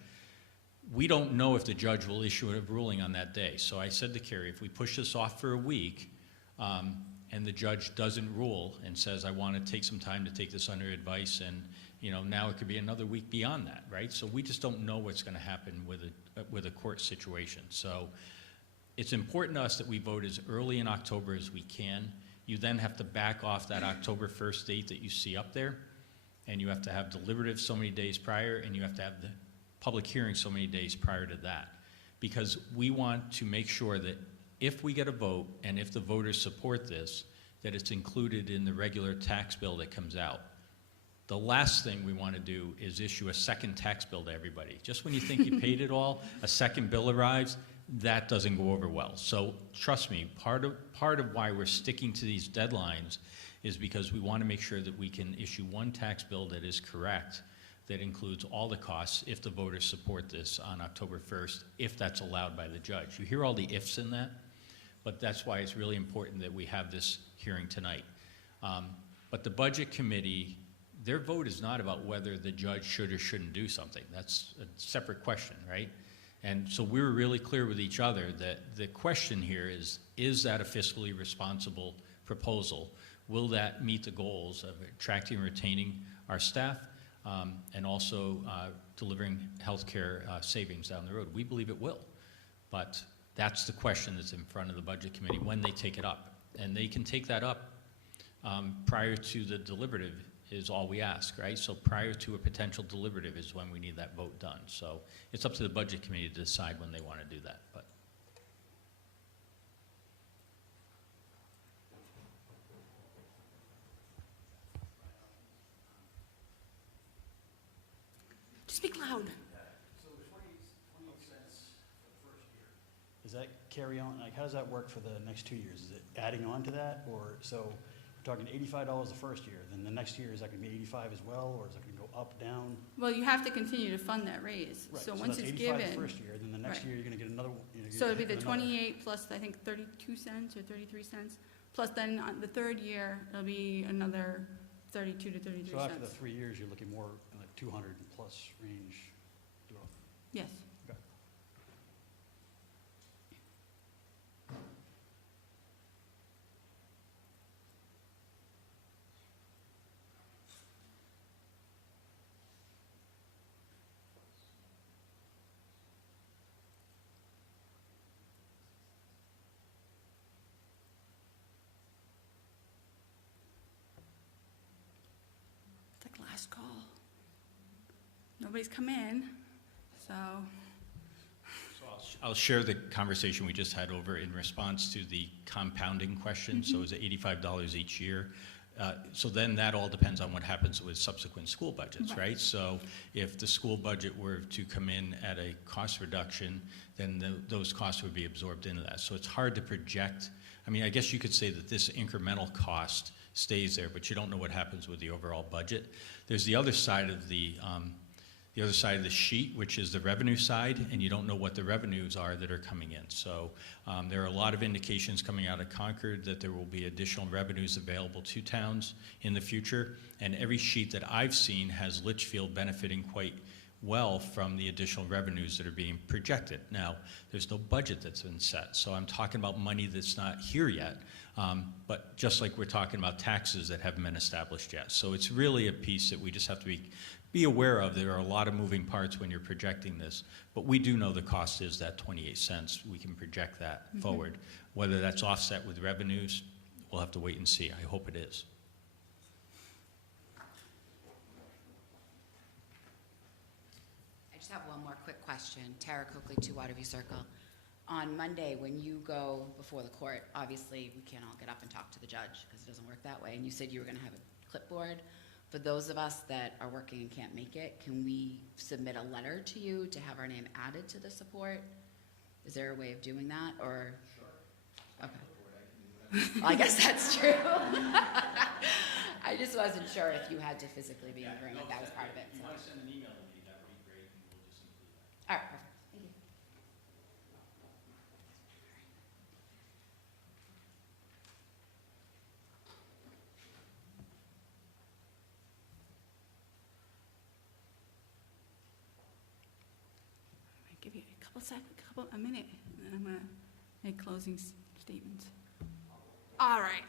We don't know if the judge will issue a ruling on that day. So I said to Carrie, if we push this off for a week and the judge doesn't rule and says, I want to take some time to take this under advice, and you know, now it could be another week beyond that, right? So we just don't know what's going to happen with a court situation. So it's important to us that we vote as early in October as we can. You then have to back off that October 1st date that you see up there, and you have to have deliberative so many days prior, and you have to have the public hearing so many days prior to that. Because we want to make sure that if we get a vote, and if the voters support this, that it's included in the regular tax bill that comes out. The last thing we want to do is issue a second tax bill to everybody. Just when you think you paid it all, a second bill arrives. That doesn't go over well. So trust me, part of why we're sticking to these deadlines is because we want to make sure that we can issue one tax bill that is correct, that includes all the costs if the voters support this on October 1st, if that's allowed by the judge. You hear all the ifs in that, but that's why it's really important that we have this hearing tonight. But the Budget Committee, their vote is not about whether the judge should or shouldn't do something. That's a separate question, right? And so we were really clear with each other that the question here is that a fiscally responsible proposal? Will that meet the goals of attracting and retaining our staff and also delivering healthcare savings down the road? We believe it will, but that's the question that's in front of the Budget Committee when they take it up. And they can take that up prior to the deliberative is all we ask, right? So prior to a potential deliberative is when we need that vote done. So it's up to the Budget Committee to decide when they want to do that. But Speak loud. So the 28 cents for the first year, does that carry on? Like, how does that work for the next 2 years? Is it adding on to that? Or so we're talking $85 the first year, then the next year, is that gonna be 85 as well, or is it gonna go up, down? Well, you have to continue to fund that raise. Right, So once that's it's 85 given. the first year, then the next Right. year, you're gonna get another, you know, So it'd be the another- 28 plus, I think, 32 cents or 33 cents. Plus then on the third year, it'll be another 32 to 33 So after the cents. 3 years, you're looking more in the 200 plus range. Yes. Okay. It's like last call. Nobody's come in, so. So I'll share the conversation we just had over in response to the compounding question. So is it $85 each year? So then that all depends on what happens with subsequent school budgets, right? So if the school budget were to come in at a cost reduction, then those costs would be absorbed into that. So it's hard to project. I mean, I guess you could say that this incremental cost stays there, but you don't know what happens with the overall budget. There's the other side of the other side of the sheet, which is the revenue side, and you don't know what the revenues are that are coming in. So there are a lot of indications coming out of Concord that there will be additional revenues available to towns in the future, and every sheet that I've seen has Litchfield benefiting quite well from the additional revenues that are being projected. Now, there's no budget that's been set, so I'm talking about money that's not here yet, but just like we're talking about taxes that haven't been established yet. So it's really a piece that we just have to be aware of. There are a lot of moving parts when you're projecting this, but we do know the cost is that 28 cents. We can project that forward. Whether that's offset with revenues, we'll have to wait and see. I hope it is. I just have one more quick question. Tara Coakley, 2 Waterview Circle. On Monday, when you go before the court, obviously we can't all get up and talk to the judge because it doesn't work that way. And you said you were going to have a clipboard. For those of us that are working and can't make it, can we submit a letter to you to have our name added to the support? Is there a way of doing that, or? Sure. Okay. Well, I guess that's true. I just wasn't sure if you had to physically be in the room, if that was part of it. If you want to send an email to me, that would be great, and we'll just include that. All right, perfect. Thank you. I'll give you a minute, and then I'm gonna make closing statements. All right.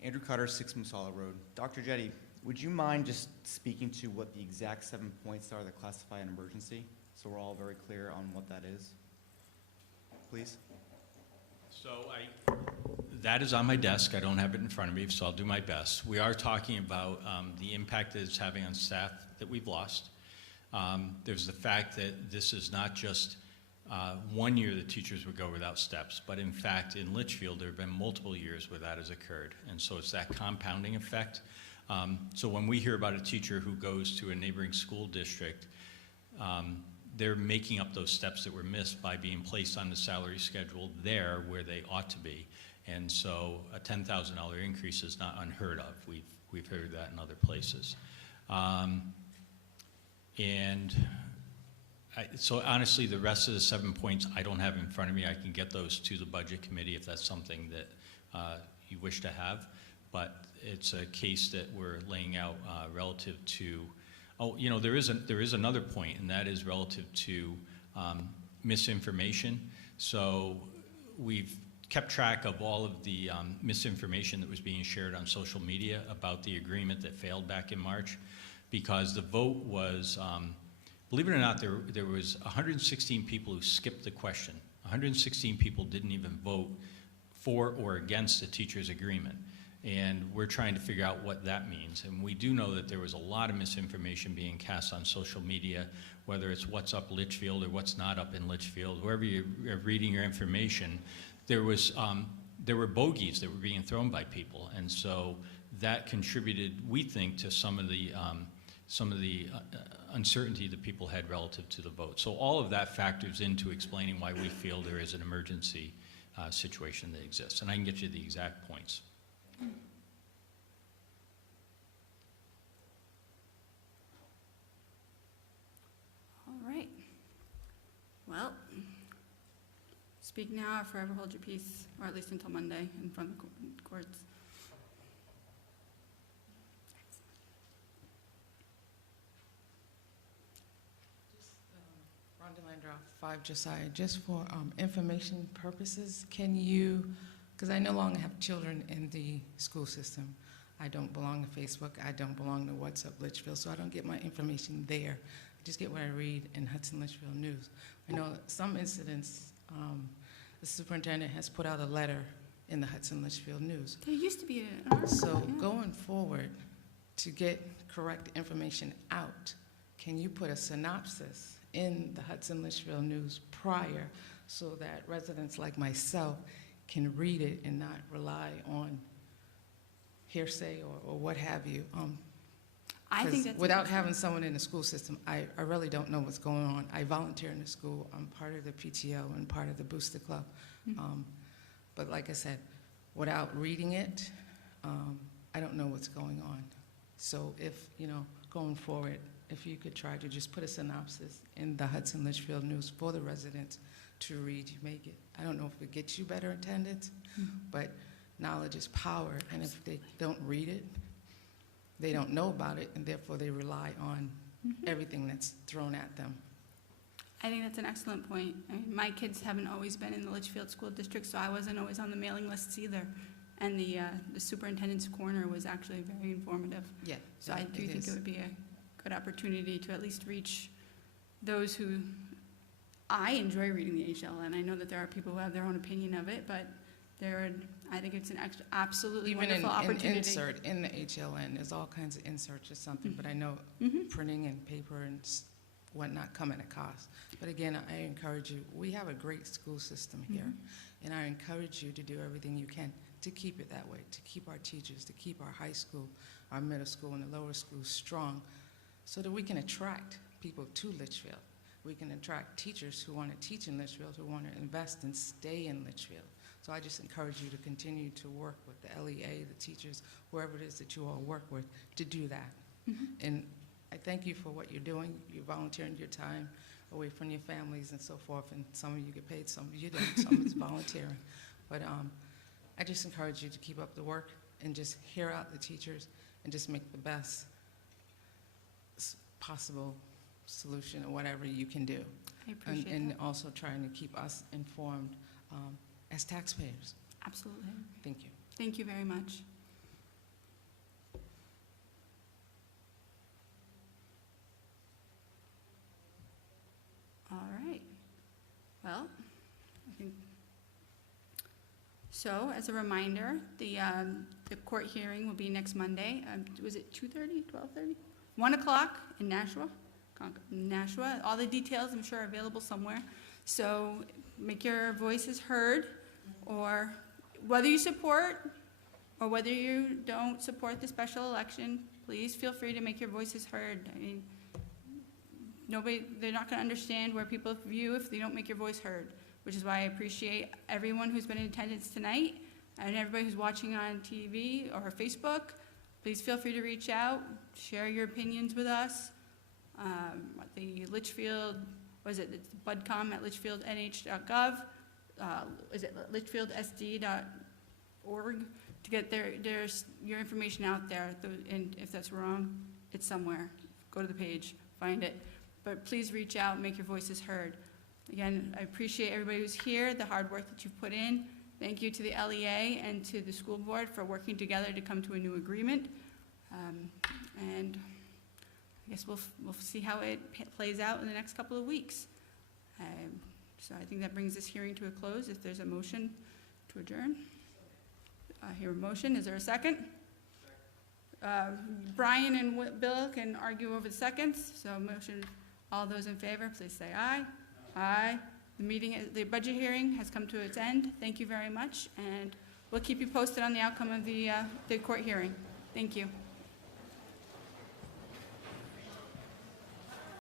Andrew Cutter, 6 Musala Road. Dr. Jetty, would you mind just speaking to what the exact 7 points are that classify an emergency, so we're all very clear on what that is, please? So that is on my desk. I don't have it in front of me, so I'll do my best. We are talking about the impact that it's having on staff that we've lost. There's the fact that this is not just 1 year that teachers would go without steps, but in fact, in Litchfield, there have been multiple years where that has occurred. And so it's that compounding effect. So when we hear about a teacher who goes to a neighboring school district, they're making up those steps that were missed by being placed on the salary schedule there where they ought to be. And so a $10,000 increase is not unheard of. We've heard that in other places. So honestly, the rest of the 7 points I don't have in front of me. I can get those to the budget committee if that's something that you wish to have. But it's a case that we're laying out relative to. Oh, you know, there is another point, and that is relative to misinformation. So we've kept track of all of the misinformation that was being shared on social media about the agreement that failed back in March, because the vote was, believe it or not, there was 116 people who skipped the question. 116 people didn't even vote for or against the teachers' agreement. And we're trying to figure out what that means. And we do know that there was a lot of misinformation being cast on social media, whether it's what's up Litchfield or what's not up in Litchfield. Wherever you're reading your information, there were bogeys that were being thrown by people. And so that contributed, we think, to some of the uncertainty that people had relative to the vote. So all of that factors into explaining why we feel there is an emergency situation that exists. And I can get you the exact points. All right. Well, speak now or forever hold your peace, or at least until Monday in front of the courts. Rhonda Landroff, 5 Josiah, just for information purposes, can you, because I no longer have children in the school system. I don't belong to Facebook, I don't belong to WhatsApp Litchfield, so I don't get my information there. I just get what I read in Hudson Litchfield News. I know some incidents, the superintendent has put out a letter in the Hudson Litchfield News. There used to be an article. So yeah. going forward, to get correct information out, can you put a synopsis in the Hudson Litchfield News prior so that residents like myself can read it and not rely on hearsay or what have you? I think that's without having someone in the school system, I really don't know what's going on. I volunteer in the school. I'm part of the PTO and part of the Booster Club. But like I said, without reading it, I don't know what's going on. So if, going forward, if you could try to just put a synopsis in the Hudson Litchfield News for the residents to read, you make it. I don't know if it gets you better attendance, but knowledge is power, and if they don't read it, they don't know about it, and therefore they rely on everything that's thrown at them. I think that's an excellent point. I mean, my kids haven't always been in the Litchfield School District, so I wasn't always on the mailing lists either. And the superintendent's corner was actually very informative. Yeah. So I do think it would be a good opportunity to at least reach those who, I enjoy reading the HLN. I know that there are people who have their own opinion of it, but I think it's an absolutely wonderful opportunity. Even an insert in the HLN, there's all kinds of inserts or something, but I know printing and paper and whatnot come at a cost. But again, I encourage you, we have a great school system here, and I encourage you to do everything you can to keep it that way, to keep our teachers, to keep our high school, our middle school, and the lower schools strong, so that we can attract people to Litchfield. We can attract teachers who want to teach in Litchfield, who want to invest and stay in Litchfield. So I just encourage you to continue to work with the LEA, the teachers, whoever it is that you all work with, to do that. And I thank you for what you're doing. You're volunteering your time away from your families and so forth, and some of you get paid, some of you don't, some is volunteering. But I just encourage you to keep up the work and just hear out the teachers and just make the best possible solution or whatever you can do. I appreciate and that. also trying to keep us informed as taxpayers. Absolutely. Thank you. Thank you very much. All right. Well, I think, so as a reminder, the court hearing will be next Monday. Was it 2:30, 12:30? 1 o'clock in Nashua. Nashua. All the details, I'm sure, are available somewhere. So make your voices heard, or whether you support or whether you don't support the special election, please feel free to make your voices heard. I mean, they're not going to understand where people view if they don't make your voice heard, which is why I appreciate everyone who's been in attendance tonight and everybody who's watching on TV or Facebook. Please feel free to reach out, share your opinions with us. The Litchfield, it's budcom@litchfieldnh.gov. Is it litchfieldsd.org to get your information out there. And if that's wrong, it's somewhere. Go to the page, find it. But please reach out and make your voices heard. Again, I appreciate everybody who's here, the hard work that you've put in. Thank you to the LEA and to the school board for working together to come to a new agreement. And I guess we'll see how it plays out in the next couple of weeks. So I think that brings this hearing to a close. If there's a motion to adjourn. I hear a motion. Is there a second? Brian and Bill can argue over the seconds. So motion, all those in favor, please say aye. Aye. The budget hearing has come to its end. Thank you very much. And we'll keep you posted on the outcome of the court hearing. Thank you.